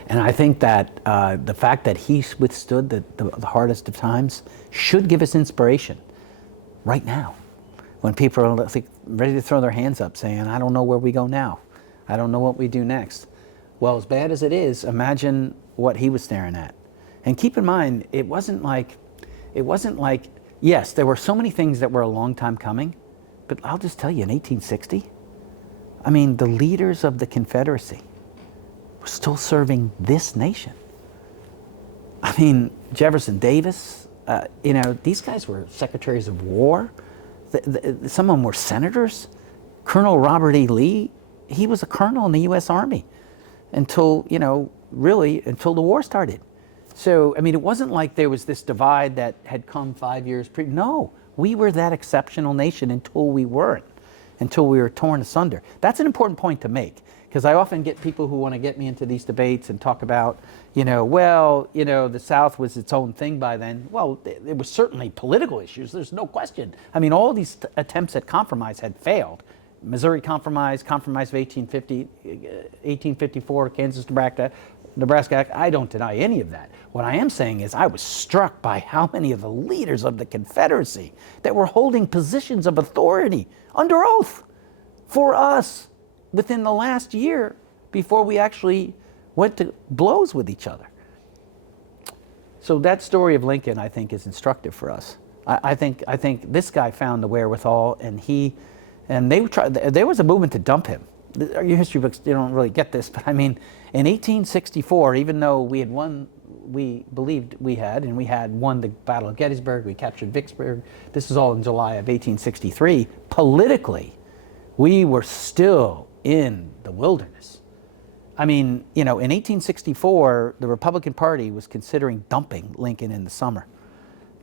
And I think that the fact that he withstood the hardest of times should give us inspiration right now, when people are ready to throw their hands up saying, I don't know where we go now. I don't know what we do next. Well, as bad as it is, imagine what he was staring at. And keep in mind, it wasn't like, yes, there were so many things that were a long time coming, but I'll just tell you, in 1860, I mean, the leaders of the Confederacy were still serving this nation. I mean, Jefferson Davis, these guys were secretaries of war. Some of them were senators. Colonel Robert E. Lee, he was a colonel in the U.S. Army until the war started. So, I mean, it wasn't like there was this divide that had come 5 years No, we were that exceptional nation until we weren't, until we were torn asunder. That's an important point to make, because I often get people who want to get me into these debates and talk about, the South was its own thing by then. Well, it was certainly political issues, there's no question. I mean, all these attempts at compromise had failed. Missouri Compromise of 1850, 1854, Kansas-Nebraska Act, I don't deny any of that. What I am saying is I was struck by how many of the leaders of the Confederacy that were holding positions of authority under oath for us within the last year before we actually went to blows with each other. So that story of Lincoln, I think, is instructive for us. I think this guy found the wherewithal, and they tried. There was a movement to dump him. Your history books, you don't really get this, but I mean, in 1864, even though we had won, we believed we had won the Battle of Gettysburg, we captured Vicksburg. This is all in July of 1863. Politically, we were still in the wilderness. I mean, in 1864, the Republican Party was considering dumping Lincoln in the summer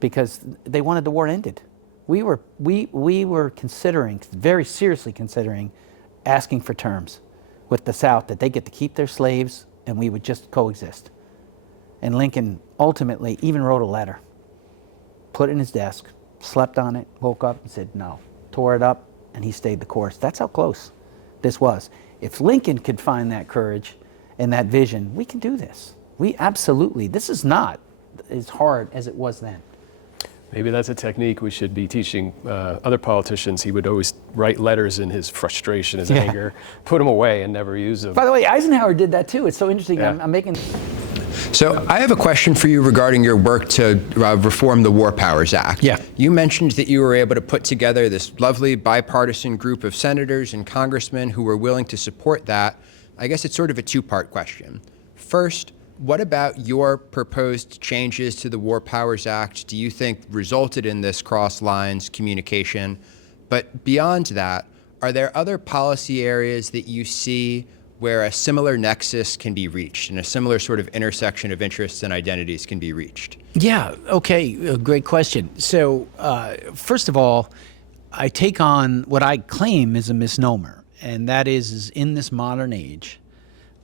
because they wanted the war ended. We were considering, very seriously considering, asking for terms with the South that they get to keep their slaves and we would just coexist. And Lincoln ultimately even wrote a letter, put it in his desk, slept on it, woke up and said no, tore it up, and he stayed the course. That's how close this was. If Lincoln could find that courage and that vision, we can do this. This is not as hard as it was then. Maybe that's a technique we should be teaching other politicians. He would always write letters in his frustration, his anger, put them away and never use them. By the way, Eisenhower did that too. It's so interesting. Yeah. I'm making... So I have a question for you regarding your work to reform the War Powers Act. Yeah. You mentioned that you were able to put together this lovely bipartisan group of senators and congressmen who were willing to support that. I guess it's sort of a two-part question. First, what about your proposed changes to the War Powers Act do you think resulted in this cross-lines communication? But beyond that, are there other policy areas that you see where a similar nexus can be reached and a similar sort of intersection of interests and identities can be reached? Yeah, okay, great question. So first of all, I take on what I claim is a misnomer, and that is in this modern age,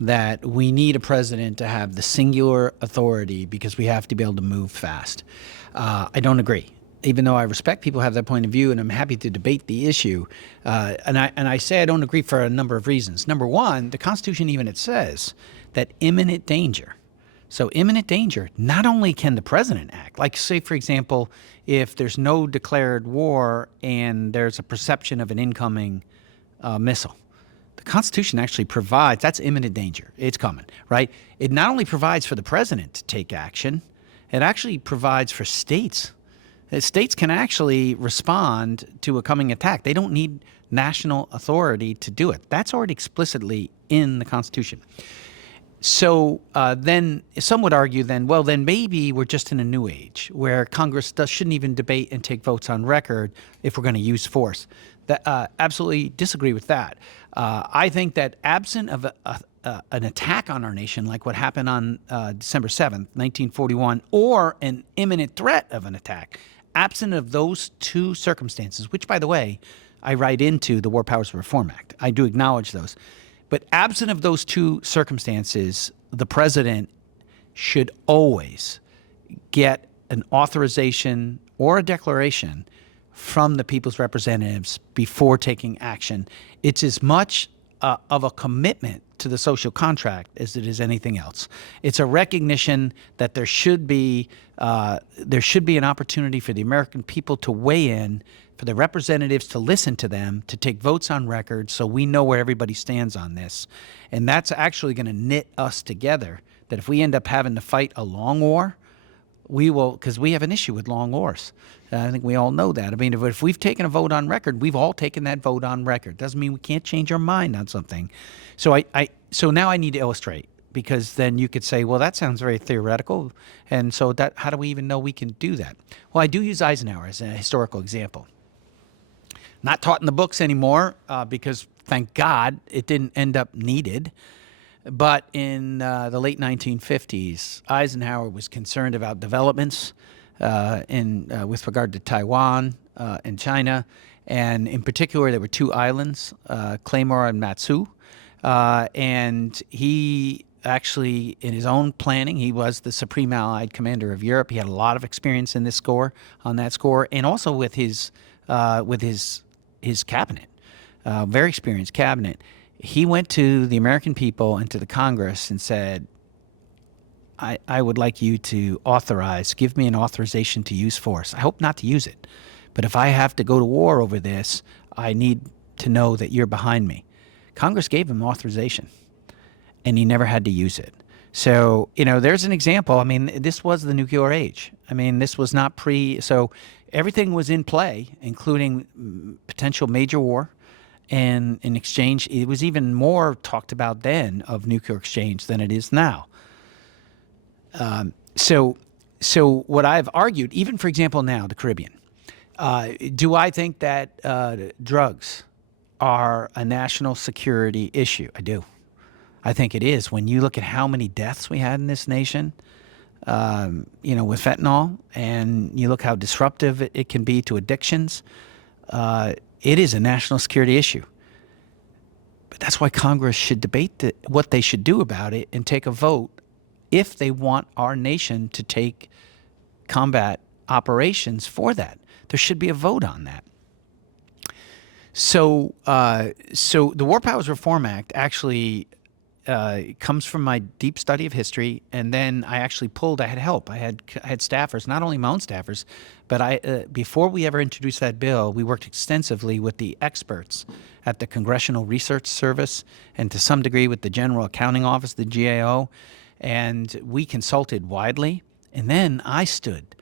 that we need a president to have the singular authority because we have to be able to move fast. I don't agree. even though I respect people who have that point of view, and I'm happy to debate the issue. And I say I don't agree for a number of reasons. Number one, the Constitution it says that imminent danger. So imminent danger, not only can the president act, like say, for example, if there's no declared war and there's a perception of an incoming missile. The Constitution actually provides, that's imminent danger. It's coming, right? It not only provides for the president to take action, it actually provides for states. States can actually respond to a coming attack. They don't need national authority to do it. That's already explicitly in the Constitution. So then some would argue then, well, then maybe we're just in a new age where Congress shouldn't even debate and take votes on record if we're going to use force. Absolutely disagree with that. I think that absent of an attack on our nation, like what happened on December 7th, 1941, or an imminent threat of an attack, absent of those two circumstances, which, by the way, I write into the War Powers Reform Act. I do acknowledge those. But absent of those two circumstances, the president should always get an authorization or a declaration from the people's representatives before taking action. It's as much of a commitment to the social contract as it is anything else. It's a recognition that there should be an opportunity for the American people to weigh in, for the representatives to listen to them, to take votes on record so we know where everybody stands on this. And that's actually going to knit us together, that if we end up having to fight a long war, we will, because we have an issue with long wars. I think we all know that. I mean, if we've taken a vote on record, we've all taken that vote on record. Doesn't mean we can't change our mind on something. So so now I need to illustrate, because then you could say, well, that sounds very theoretical. And so how do we even know we can do that? Well, I do use Eisenhower as a historical example. Not taught in the books anymore because, thank God, it didn't end up needed. But in the late 1950s, Eisenhower was concerned about developments with regard to Taiwan and China. And in particular, there were two islands, Claymore and Matsu. And he actually, in his own planning, he was the Supreme Allied Commander of Europe. He had a lot of experience on that score, and also with his cabinet, very experienced cabinet. He went to the American people and to the Congress and said, I would like you to give me an authorization to use force. I hope not to use it, but if I have to go to war over this, I need to know that you're behind me. Congress gave him authorization, and he never had to use it. So, there's an example. I mean, this was the nuclear age. I mean, this was not so everything was in play, including potential major war. And in exchange, it was even more talked about then of nuclear exchange than it is now. So what I've argued, even for example now, the Caribbean, do I think that drugs are a national security issue? I do. I think it is. When you look at how many deaths we had in this nation, with fentanyl, and you look how disruptive it can be to addictions, it is a national security issue. But that's why Congress should debate what they should do about it and take a vote if they want our nation to take combat operations for that. There should be a vote on that. So the War Powers Reform Act actually comes from my deep study of history, and then I actually I had help. I had staffers, not only my own staffers, but before we ever introduced that bill, we worked extensively with the experts at the Congressional Research Service and to some degree with the General Accounting Office, the GAO, and we consulted widely, and then I stood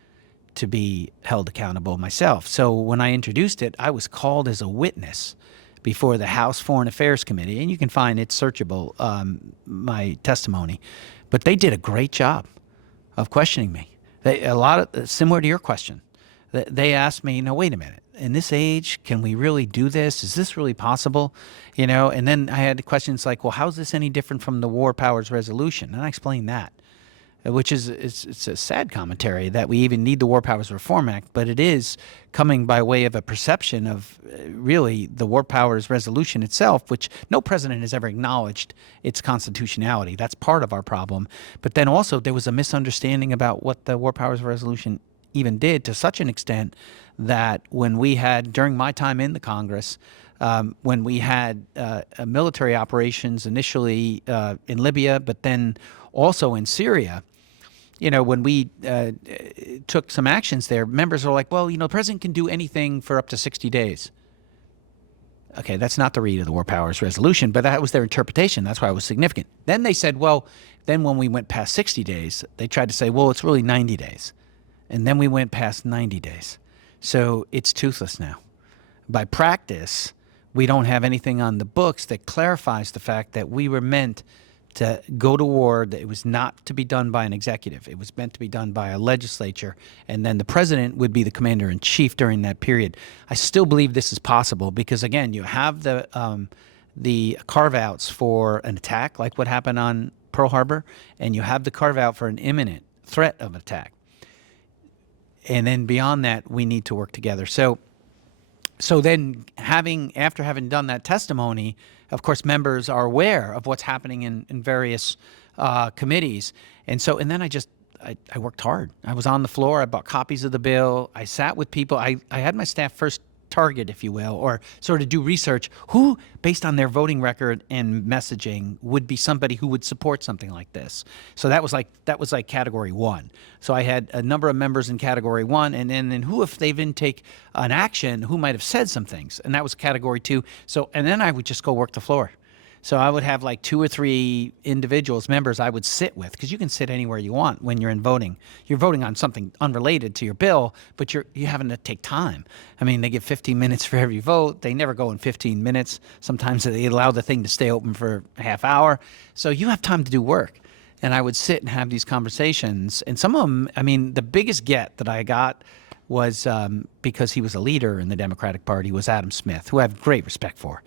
to be held accountable myself. So when I introduced it, I was called as a witness before the House Foreign Affairs Committee, and you can find it searchable, my testimony. But they did a great job of questioning me. Similar to your question. They asked me, wait a minute, in this age, can we really do this? Is this really possible? And then I had questions like, well, how is this any different from the War Powers Resolution? And I explained that, which it's a sad commentary that we even need the War Powers Reform Act, but it is coming by way of a perception of really the War Powers Resolution itself, which no president has ever acknowledged its constitutionality. That's part of our problem. But then also there was a misunderstanding about what the War Powers Resolution even did to such an extent that when we had, during my time in the Congress, when we had military operations initially in Libya, but then also in Syria, when we took some actions there, members are like, well, the president can do anything for up to 60 days. Okay, that's not the read of the War Powers Resolution, but that was their interpretation. That's why it was significant. Then they said, well, then when we went past 60 days, they tried to say, well, it's really 90 days. And then we went past 90 days. So it's toothless now. By practice, we don't have anything on the books that clarifies the fact that we were meant to go to war, that it was not to be done by an executive. It was meant to be done by a legislature, and then the president would be the commander-in-chief during that period. I still believe this is possible because, again, you have the carve-outs for an attack, like what happened on Pearl Harbor, and you have the carve-out for an imminent threat of attack. And then beyond that, we need to work together. So then after having done that testimony, of course, members are aware of what's happening in various committees. And then I worked hard. I was on the floor. I bought copies of the bill. I sat with people. I had my staff first target, if you will, or sort of do research. Who, based on their voting record and messaging, would be somebody who would support something like this? So that was like category one. So I had a number of members in category one, and then who, if they didn't take an action, who might have said some things, and that was category two. And then I would just go work the floor. So I would have like 2 or 3 individuals, members I would sit with, because you can sit anywhere you want when you're in voting. You're voting on something unrelated to your bill, but you're having to take time. I mean, they give 15 minutes for every vote. They never go in 15 minutes. Sometimes they allow the thing to stay open for a half hour. So you have time to do work. And I would sit and have these conversations. And some of them, I mean, the biggest get that I got was because he was a leader in the Democratic Party, was Adam Smith, who I have great respect for.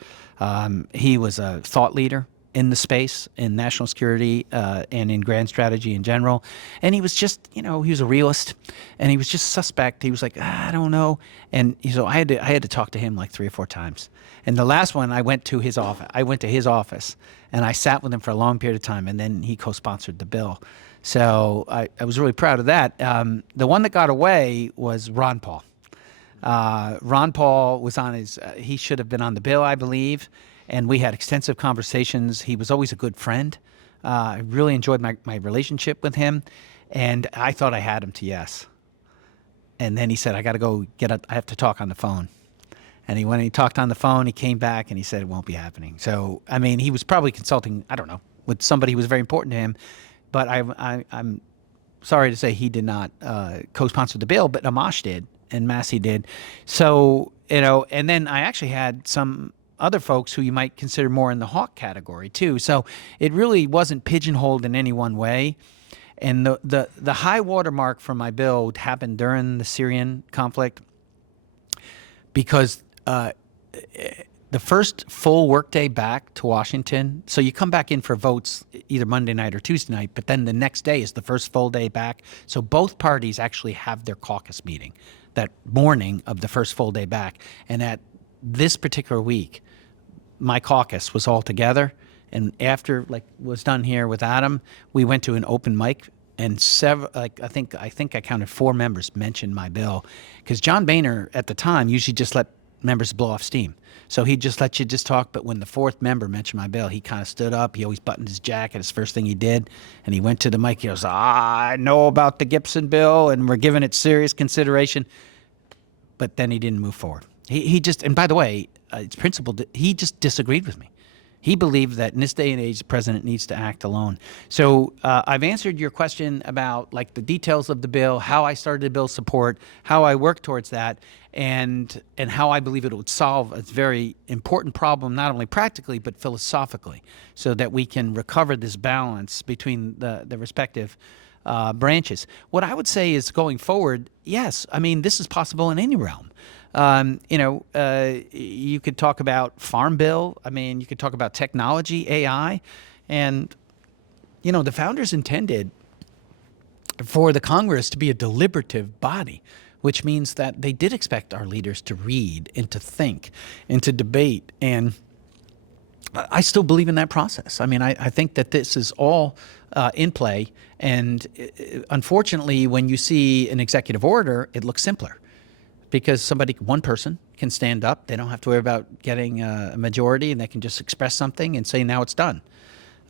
He was a thought leader in the space, in national security, and in grand strategy in general. And he was just, he was a realist, and he was just suspect. He was like, I don't know. And so I had to talk to him like 3 or 4 times. And the last one, I went to his office, and I sat with him for a long period of time, and then he co-sponsored the bill. So I was really proud of that. The one that got away was Ron Paul. Ron Paul was on he should have been on the bill, I believe, and we had extensive conversations. He was always a good friend. I really enjoyed my relationship with him, and I thought I had him to yes. And then he said, I got to go I have to talk on the phone. And when he talked on the phone, he came back and he said it won't be happening. So, I mean, he was probably consulting, I don't know, with somebody who was very important to him, but I'm sorry to say he did not co-sponsor the bill, but Amash did. And Massey did. So, and then I actually had some other folks who you might consider more in the hawk category too. So it really wasn't pigeonholed in any one way. And the high watermark for my bill happened during the Syrian conflict because the first full workday back to Washington, so you come back in for votes either Monday night or Tuesday night, but then the next day is the first full day back. So both parties actually have their caucus meeting that morning of the first full day back. And at this particular week, my caucus was all together. And after was done here with Adam, we went to an open mic, and I think I counted 4 members mentioned my bill, because John Boehner at the time usually just let members blow off steam. So he'd just let you just talk, but when the 4th member mentioned my bill, he kind of stood up. He always buttoned his jacket. His first thing he did, and he went to the mic. He goes, I know about the Gibson bill, and we're giving it serious consideration. But then he didn't move forward. He just, and by the way, it's principled. He just disagreed with me. He believed that in this day and age, the president needs to act alone. So I've answered your question about the details of the bill, how I started the bill's support, how I worked towards that, and how I believe it would solve a very important problem, not only practically, but philosophically, so that we can recover this balance between the respective branches. What I would say is going forward, yes, I mean, this is possible in any realm. You could talk about farm bill. I mean, you could talk about technology, AI, and, the founders intended for the Congress to be a deliberative body, which means that they did expect our leaders to read and to think and to debate and I still believe in that process. I mean, I think that this is all in play. And unfortunately, when you see an executive order, it looks simpler because one person can stand up. They don't have to worry about getting a majority, and they can just express something and say, now it's done.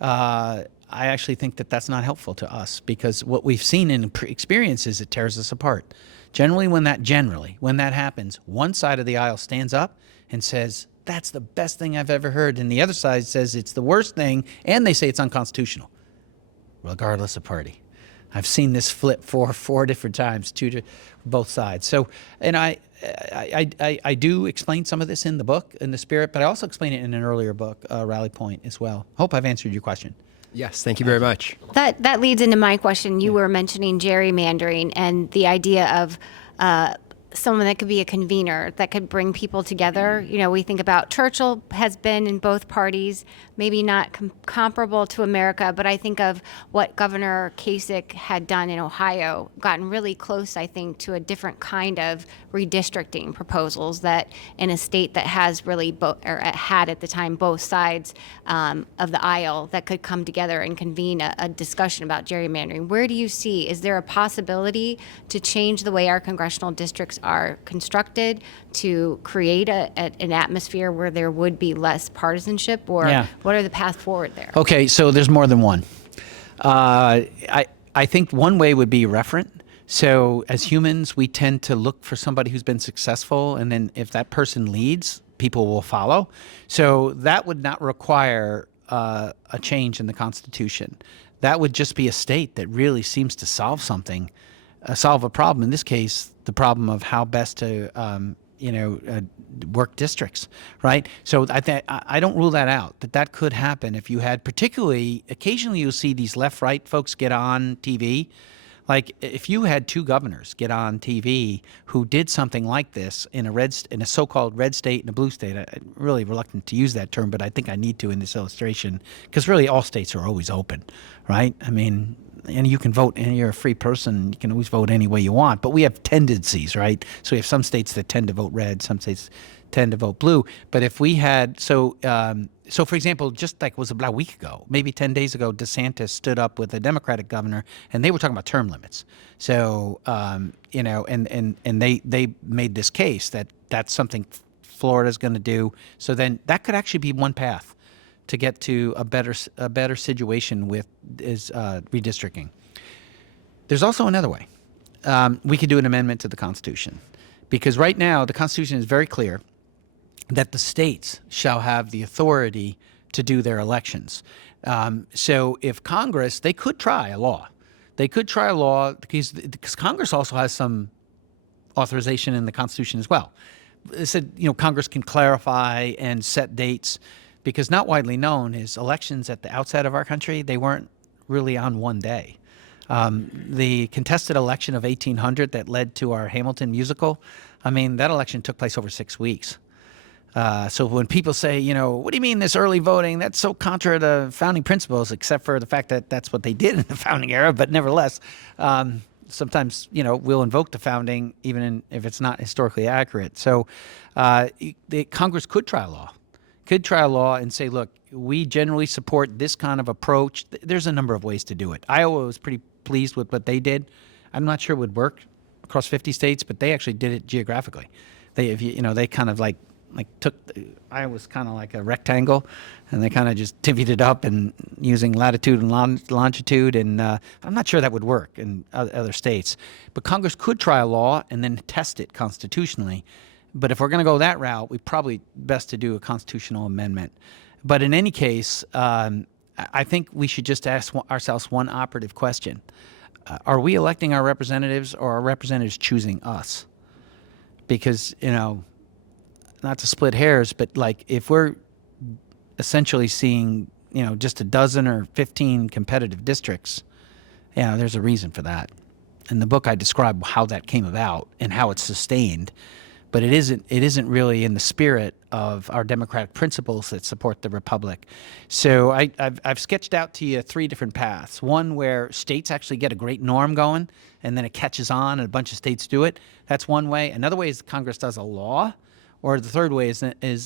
I actually think that that's not helpful to us because what we've seen in experience is it tears us apart. Generally, when that happens, one side of the aisle stands up and says, that's the best thing I've ever heard. And the other side says it's the worst thing, and they say it's unconstitutional, regardless of party. I've seen this flip four different times, to both sides. So, and I do explain some of this in the book, in the spirit, but I also explain it in an earlier book, Rally Point, as well. Hope I've answered your question. Yes, thank you very much. That leads into my question. You were mentioning gerrymandering and the idea of someone that could be a convener, that could bring people together. You know, we think about Churchill has been in both parties, maybe not comparable to America, but I think of what Governor Kasich had done in Ohio, gotten really close, I think, to a different kind of redistricting proposals that in a state that has really had at the time both sides of the aisle that could come together and convene a discussion about gerrymandering. Where do you see, is there a possibility to change the way our congressional districts are constructed to create an atmosphere where there would be less partisanship, or what are the path forward there? Okay, so there's more than one. I think one way would be referent. So as humans, we tend to look for somebody who's been successful, and then if that person leads, people will follow. So that would not require a change in the Constitution. That would just be a state that really seems to solve something, solve a problem. In this case, the problem of how best to work districts, right? So I don't rule that out, that could happen if you had, particularly, occasionally you'll see these left-right folks get on TV. Like if you had two governors get on TV who did something like this in a so-called red state and a blue state, I'm really reluctant to use that term, but I think I need to in this illustration, because really all states are always open, right? I mean, and you can vote, and you're a free person, you can always vote any way you want, but we have tendencies, right? So we have some states that tend to vote red, some states tend to vote blue. But if we had, so for example, just like it was about a week ago, maybe 10 days ago, DeSantis stood up with a Democratic governor, and they were talking about term limits. So, and they made this case that that's something Florida's going to do. So then that could actually be one path to get to a better situation with redistricting. There's also another way. We could do an amendment to the Constitution, because right now the Constitution is very clear that the states shall have the authority to do their elections. So if Congress, they could try a law. They could try a law because Congress also has some authorization in the Constitution as well. It said, Congress can clarify and set dates, because not widely known is elections at the outside of our country, they weren't really on one day. The contested election of 1800 that led to our Hamilton musical, I mean, that election took place over 6 weeks. So when people say, what do you mean this early voting? That's so contra to founding principles, except for the fact that that's what they did in the founding era. But nevertheless, sometimes, we'll invoke the founding even if it's not historically accurate. So Congress could try a law and say, look, we generally support this kind of approach. There's a number of ways to do it. Iowa was pretty pleased with what they did. I'm not sure it would work across 50 states, but they actually did it geographically. They kind of like took Iowa's kind of like a rectangle, and they kind of just divvied it up and using latitude and longitude. And I'm not sure that would work in other states. But Congress could try a law and then test it constitutionally. But if we're going to go that route, we probably best to do a constitutional amendment. But in any case, I think we should just ask ourselves one operative question. Are we electing our representatives, or are representatives choosing us? Because, not to split hairs, but like if we're essentially seeing, just a dozen or 15 competitive districts, there's a reason for that. In the book, I describe how that came about and how it's sustained. But it isn't really in the spirit of our democratic principles that support the republic. So I've sketched out to you 3 different paths. One where states actually get a great norm going, and then it catches on and a bunch of states do it. That's one way. Another way is Congress does a law or the third way is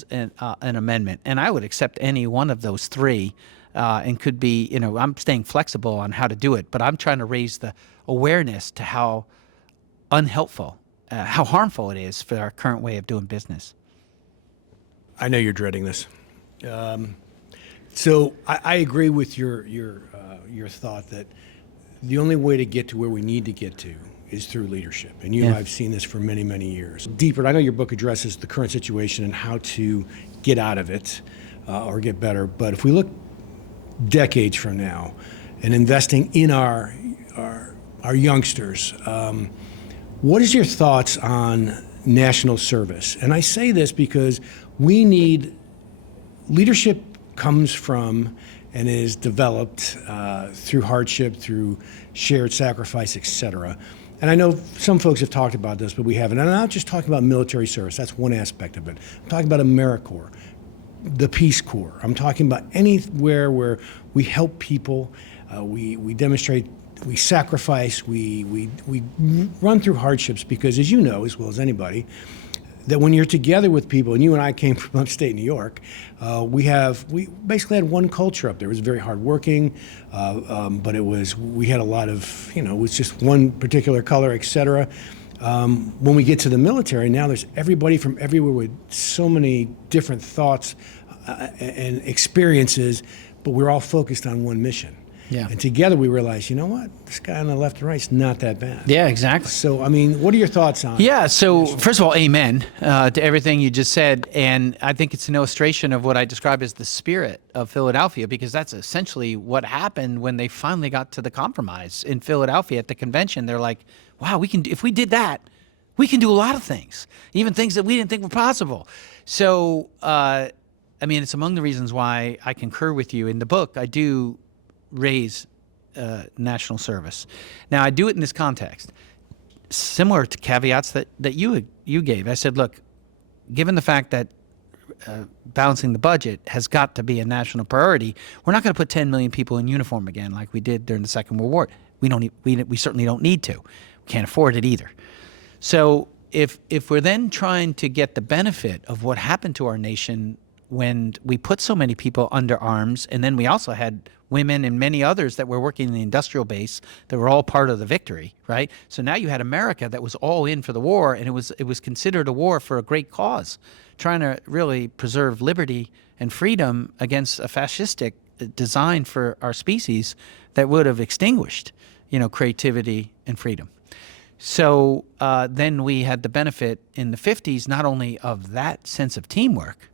an amendment. And I would accept any one of those three, and could be, I'm staying flexible on how to do it, but I'm trying to raise the awareness to how unhelpful, how harmful it is for our current way of doing business. I know you're dreading this. So I agree with your thought that the only way to get to where we need to get to is through leadership. And you and I have seen this for many, many years. Deeper, I know your book addresses the current situation and how to get out of it or get better. But if we look decades from now and investing in our youngsters, what is your thoughts on national service? And I say this because we need leadership comes from and is developed through hardship, through shared sacrifice, et cetera. And I know some folks have talked about this, but we haven't. And I'm not just talking about military service. That's one aspect of it. I'm talking about AmeriCorps, the Peace Corps. I'm talking about anywhere where we help people, we demonstrate, we sacrifice, we run through hardships because, as you know as well as anybody, that when you're together with people, and you and I came from upstate New York, we basically had one culture up there. It was very hardworking, but we had a lot of, it was just one particular color, et cetera. When we get to the military, now there's everybody from everywhere with so many different thoughts and experiences, but we're all focused on one mission. Yeah. And together we realize, you know what? This guy on the left and right is not that bad. Yeah, exactly. So, I mean, what are your thoughts on Yeah, so first of all, amen to everything you just said. And I think it's an illustration of what I describe as the spirit of Philadelphia, because that's essentially what happened when they finally got to the compromise in Philadelphia at the convention. They're like, wow, if we did that, we can do a lot of things, even things that we didn't think were possible. So, it's among the reasons why I concur with you. In the book, I do raise national service. Now, I do it in this context, similar to caveats that you gave. I said, look, given the fact that balancing the budget has got to be a national priority, we're not going to put 10 million people in uniform again like we did during the Second World War. We certainly don't need to. We can't afford it either. So if we're then trying to get the benefit of what happened to our nation when we put so many people under arms, and then we also had women and many others that were working in the industrial base that were all part of the victory, right? So now you had America that was all in for the war, and it was considered a war for a great cause, trying to really preserve liberty and freedom against a fascistic design for our species that would have extinguished, creativity and freedom. So then we had the benefit in the 50s, not only of that sense of teamwork,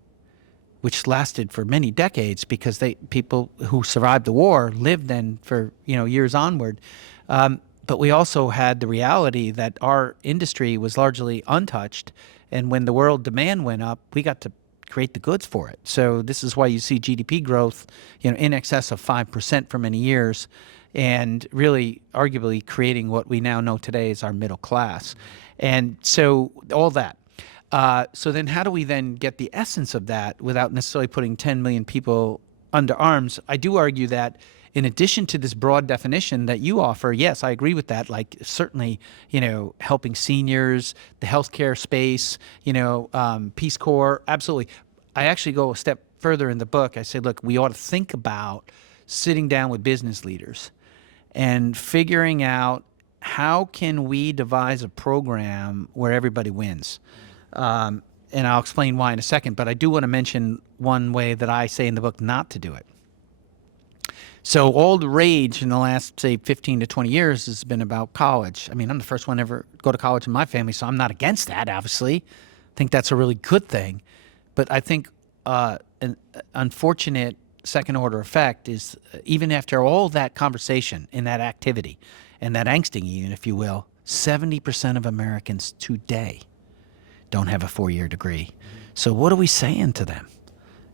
which lasted for many decades because people who survived the war lived then for years onward. But we also had the reality that our industry was largely untouched, and when the world demand went up, we got to create the goods for it. So this is why you see GDP growth, in excess of 5% for many years, and really arguably creating what we now know today as our middle class. And so all that. So then how do we then get the essence of that without necessarily putting 10 million people under arms? I do argue that in addition to this broad definition that you offer, yes, I agree with that, like certainly, helping seniors, the healthcare space, Peace Corps, absolutely. I actually go a step further in the book. I say, look, we ought to think about sitting down with business leaders and figuring out how can we devise a program where everybody wins. And I'll explain why in a second, but I do want to mention one way that I say in the book not to do it. So all the rage in the last, say, 15 to 20 years has been about college. I mean, I'm the first one to ever go to college in my family, so I'm not against that, obviously. I think that's a really good thing. But I think an unfortunate second-order effect is even after all that conversation and that activity and that angsting even, if you will, 70% of Americans today don't have a four-year degree. So what are we saying to them?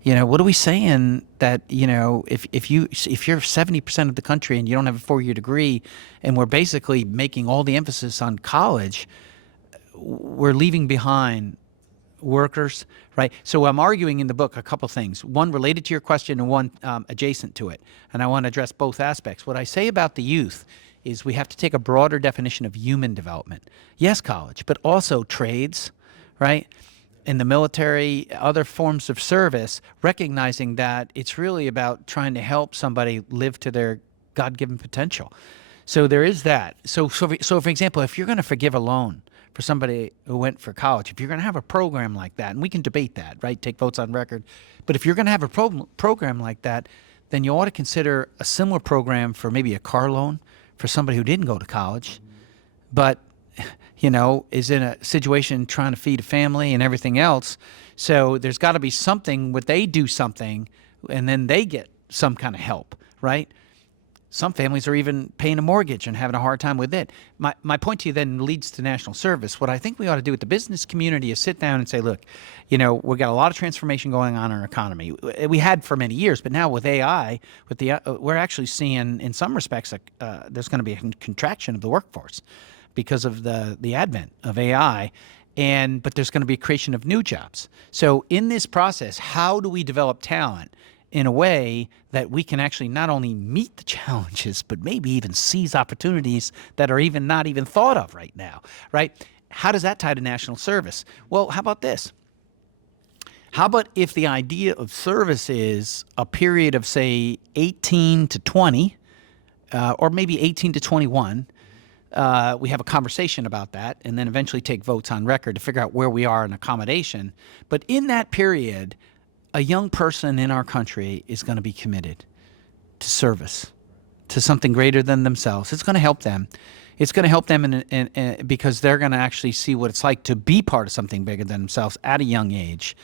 What are we saying that, if you're 70% of the country and you don't have a four-year degree, and we're basically making all the emphasis on college, we're leaving behind workers, right? So I'm arguing in the book a couple things, one related to your question and one adjacent to it. And I want to address both aspects. What I say about the youth is we have to take a broader definition of human development. Yes, college, but also trades, right? in the military, other forms of service, recognizing that it's really about trying to help somebody live to their God-given potential. So there is that. So for example, if you're going to forgive a loan for somebody who went for college, if you're going to have a program like that, and we can debate that, right? Take votes on record. But if you're going to have a program like that, then you ought to consider a similar program for maybe a car loan for somebody who didn't go to college, but is in a situation trying to feed a family and everything else. So there's got to be something where they do something and then they get some kind of help, right? Some families are even paying a mortgage and having a hard time with it. My point to you then leads to national service. What I think we ought to do with the business community is sit down and say, look, we've got a lot of transformation going on in our economy. We had for many years, but now with AI, we're actually seeing in some respects there's going to be a contraction of the workforce because of the advent of AI. But there's going to be a creation of new jobs. So in this process, how do we develop talent in a way that we can actually not only meet the challenges, but maybe even seize opportunities that are even not even thought of right now, right? How does that tie to national service? Well, how about this? How about if the idea of service is a period of, say, 18 to 20, or maybe 18 to 21, we have a conversation about that and then eventually take votes on record to figure out where we are in accommodation. But in that period, a young person in our country is going to be committed to service, to something greater than themselves. It's going to help them. It's going to help them because they're going to actually see what it's like to be part of something bigger than themselves at a young age.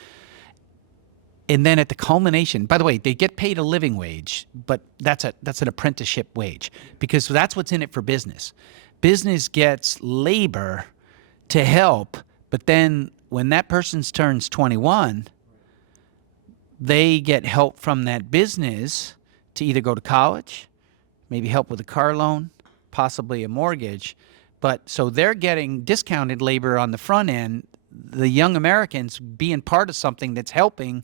And then at the culmination, by the way, they get paid a living wage, but that's an apprenticeship wage because that's what's in it for business. Business gets labor to help, but then when that person turns 21, they get help from that business to either go to college, maybe help with a car loan, possibly a mortgage. But so they're getting discounted labor on the front end, the young Americans being part of something that's helping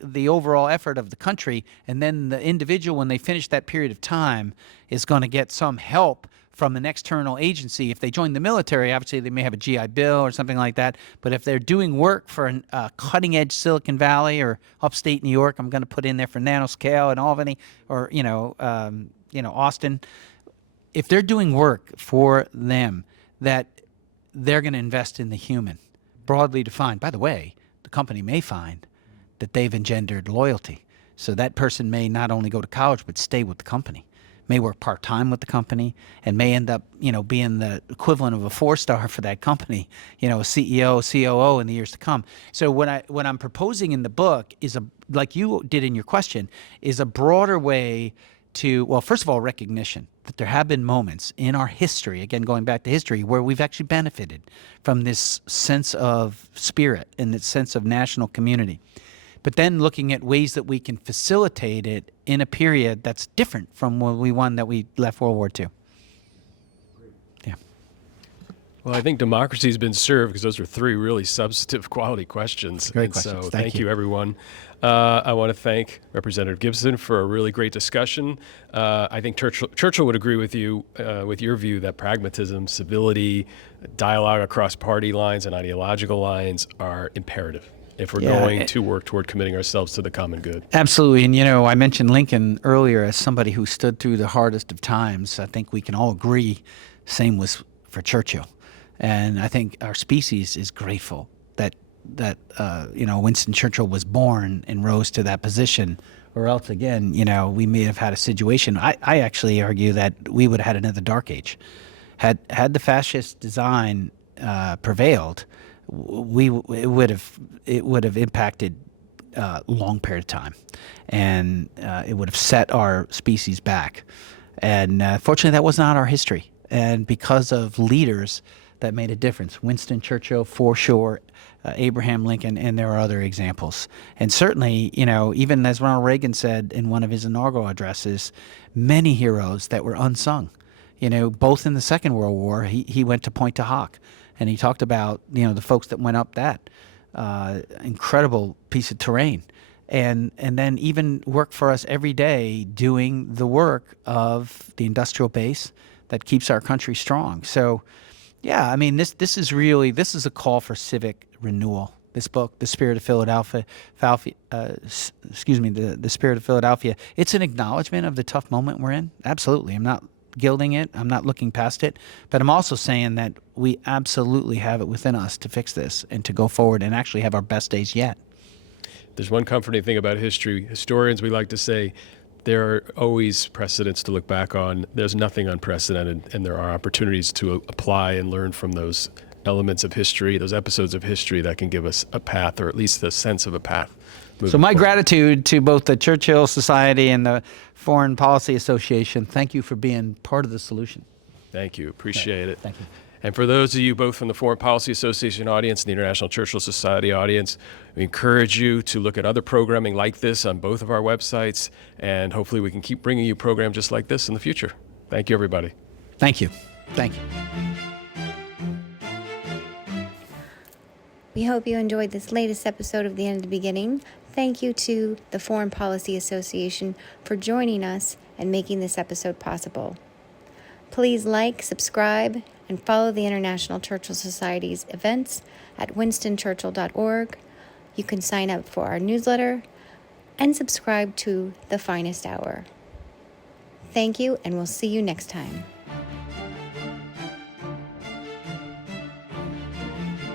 the overall effort of the country. And then the individual, when they finish that period of time, is going to get some help from an external agency. If they join the military, obviously they may have a GI Bill or something like that. But if they're doing work for a cutting-edge Silicon Valley or upstate New York, I'm going to put in there for nanoscale in Albany or Austin. If they're doing work for them, that they're going to invest in the human, broadly defined. By the way, the company may find that they've engendered loyalty. So that person may not only go to college, but stay with the company, may work part-time with the company, and may end up, being the equivalent of a 4-star for that company, a CEO, COO in the years to come. So what I'm proposing in the book is, like you did in your question, is a broader way to, well, first of all, recognition that there have been moments in our history, again, going back to history, where we've actually benefited from this sense of spirit and this sense of national community. But then looking at ways that we can facilitate it in a period that's different from one that we left World War II. Yeah. Well, I think democracy has been served because those are 3 really substantive quality questions. Great questions. So thank you, everyone. I want to thank Representative Gibson for a really great discussion. I think Churchill would agree with you, with your view that pragmatism, civility, dialogue across party lines and ideological lines are imperative if we're going to work toward committing ourselves to the common good. Absolutely. And, I mentioned Lincoln earlier as somebody who stood through the hardest of times. I think we can all agree same was for Churchill. And I think our species is grateful that Winston Churchill was born and rose to that position, or else, again, we may have had a situation. I actually argue that we would have had another dark age. Had the fascist design prevailed, it would have impacted a long period of time, and it would have set our species back. And fortunately, that was not our history. And because of leaders that made a difference, Winston Churchill, for sure, Abraham Lincoln, and there are other examples. And certainly, even as Ronald Reagan said in one of his inaugural addresses, many heroes that were unsung. Both in the Second World War, he went to Pointe du Hoc. And he talked about, the folks that went up that incredible piece of terrain. And then even work for us every day doing the work of the industrial base that keeps our country strong. So, yeah, I mean, this is a call for civic renewal. this book, The Spirit of Philadelphia, The Spirit of Philadelphia, it's an acknowledgement of the tough moment we're in. Absolutely. I'm not gilding it. I'm not looking past it. But I'm also saying that we absolutely have it within us to fix this and to go forward and actually have our best days yet. There's one comforting thing about history. Historians, we like to say, there are always precedents to look back on. There's nothing unprecedented, and there are opportunities to apply and learn from those elements of history, those episodes of history that can give us a path, or at least a sense of a path. So my gratitude to both the Churchill Society and the Foreign Policy Association. Thank you for being part of the solution. Thank you. Appreciate it. Thank you. And for those of you both from the Foreign Policy Association audience and the International Churchill Society audience, we encourage you to look at other programming like this on both of our websites, and hopefully we can keep bringing you programs just like this in the future. Thank you, everybody. Thank you. Thank you. We hope you enjoyed this latest episode of The End of the Beginning. Thank you to the Foreign Policy Association for joining us and making this episode possible. Please like, subscribe, and follow the International Churchill Society's events at winstonchurchill.org. You can sign up for our newsletter and subscribe to The Finest Hour. Thank you, and we'll see you next time.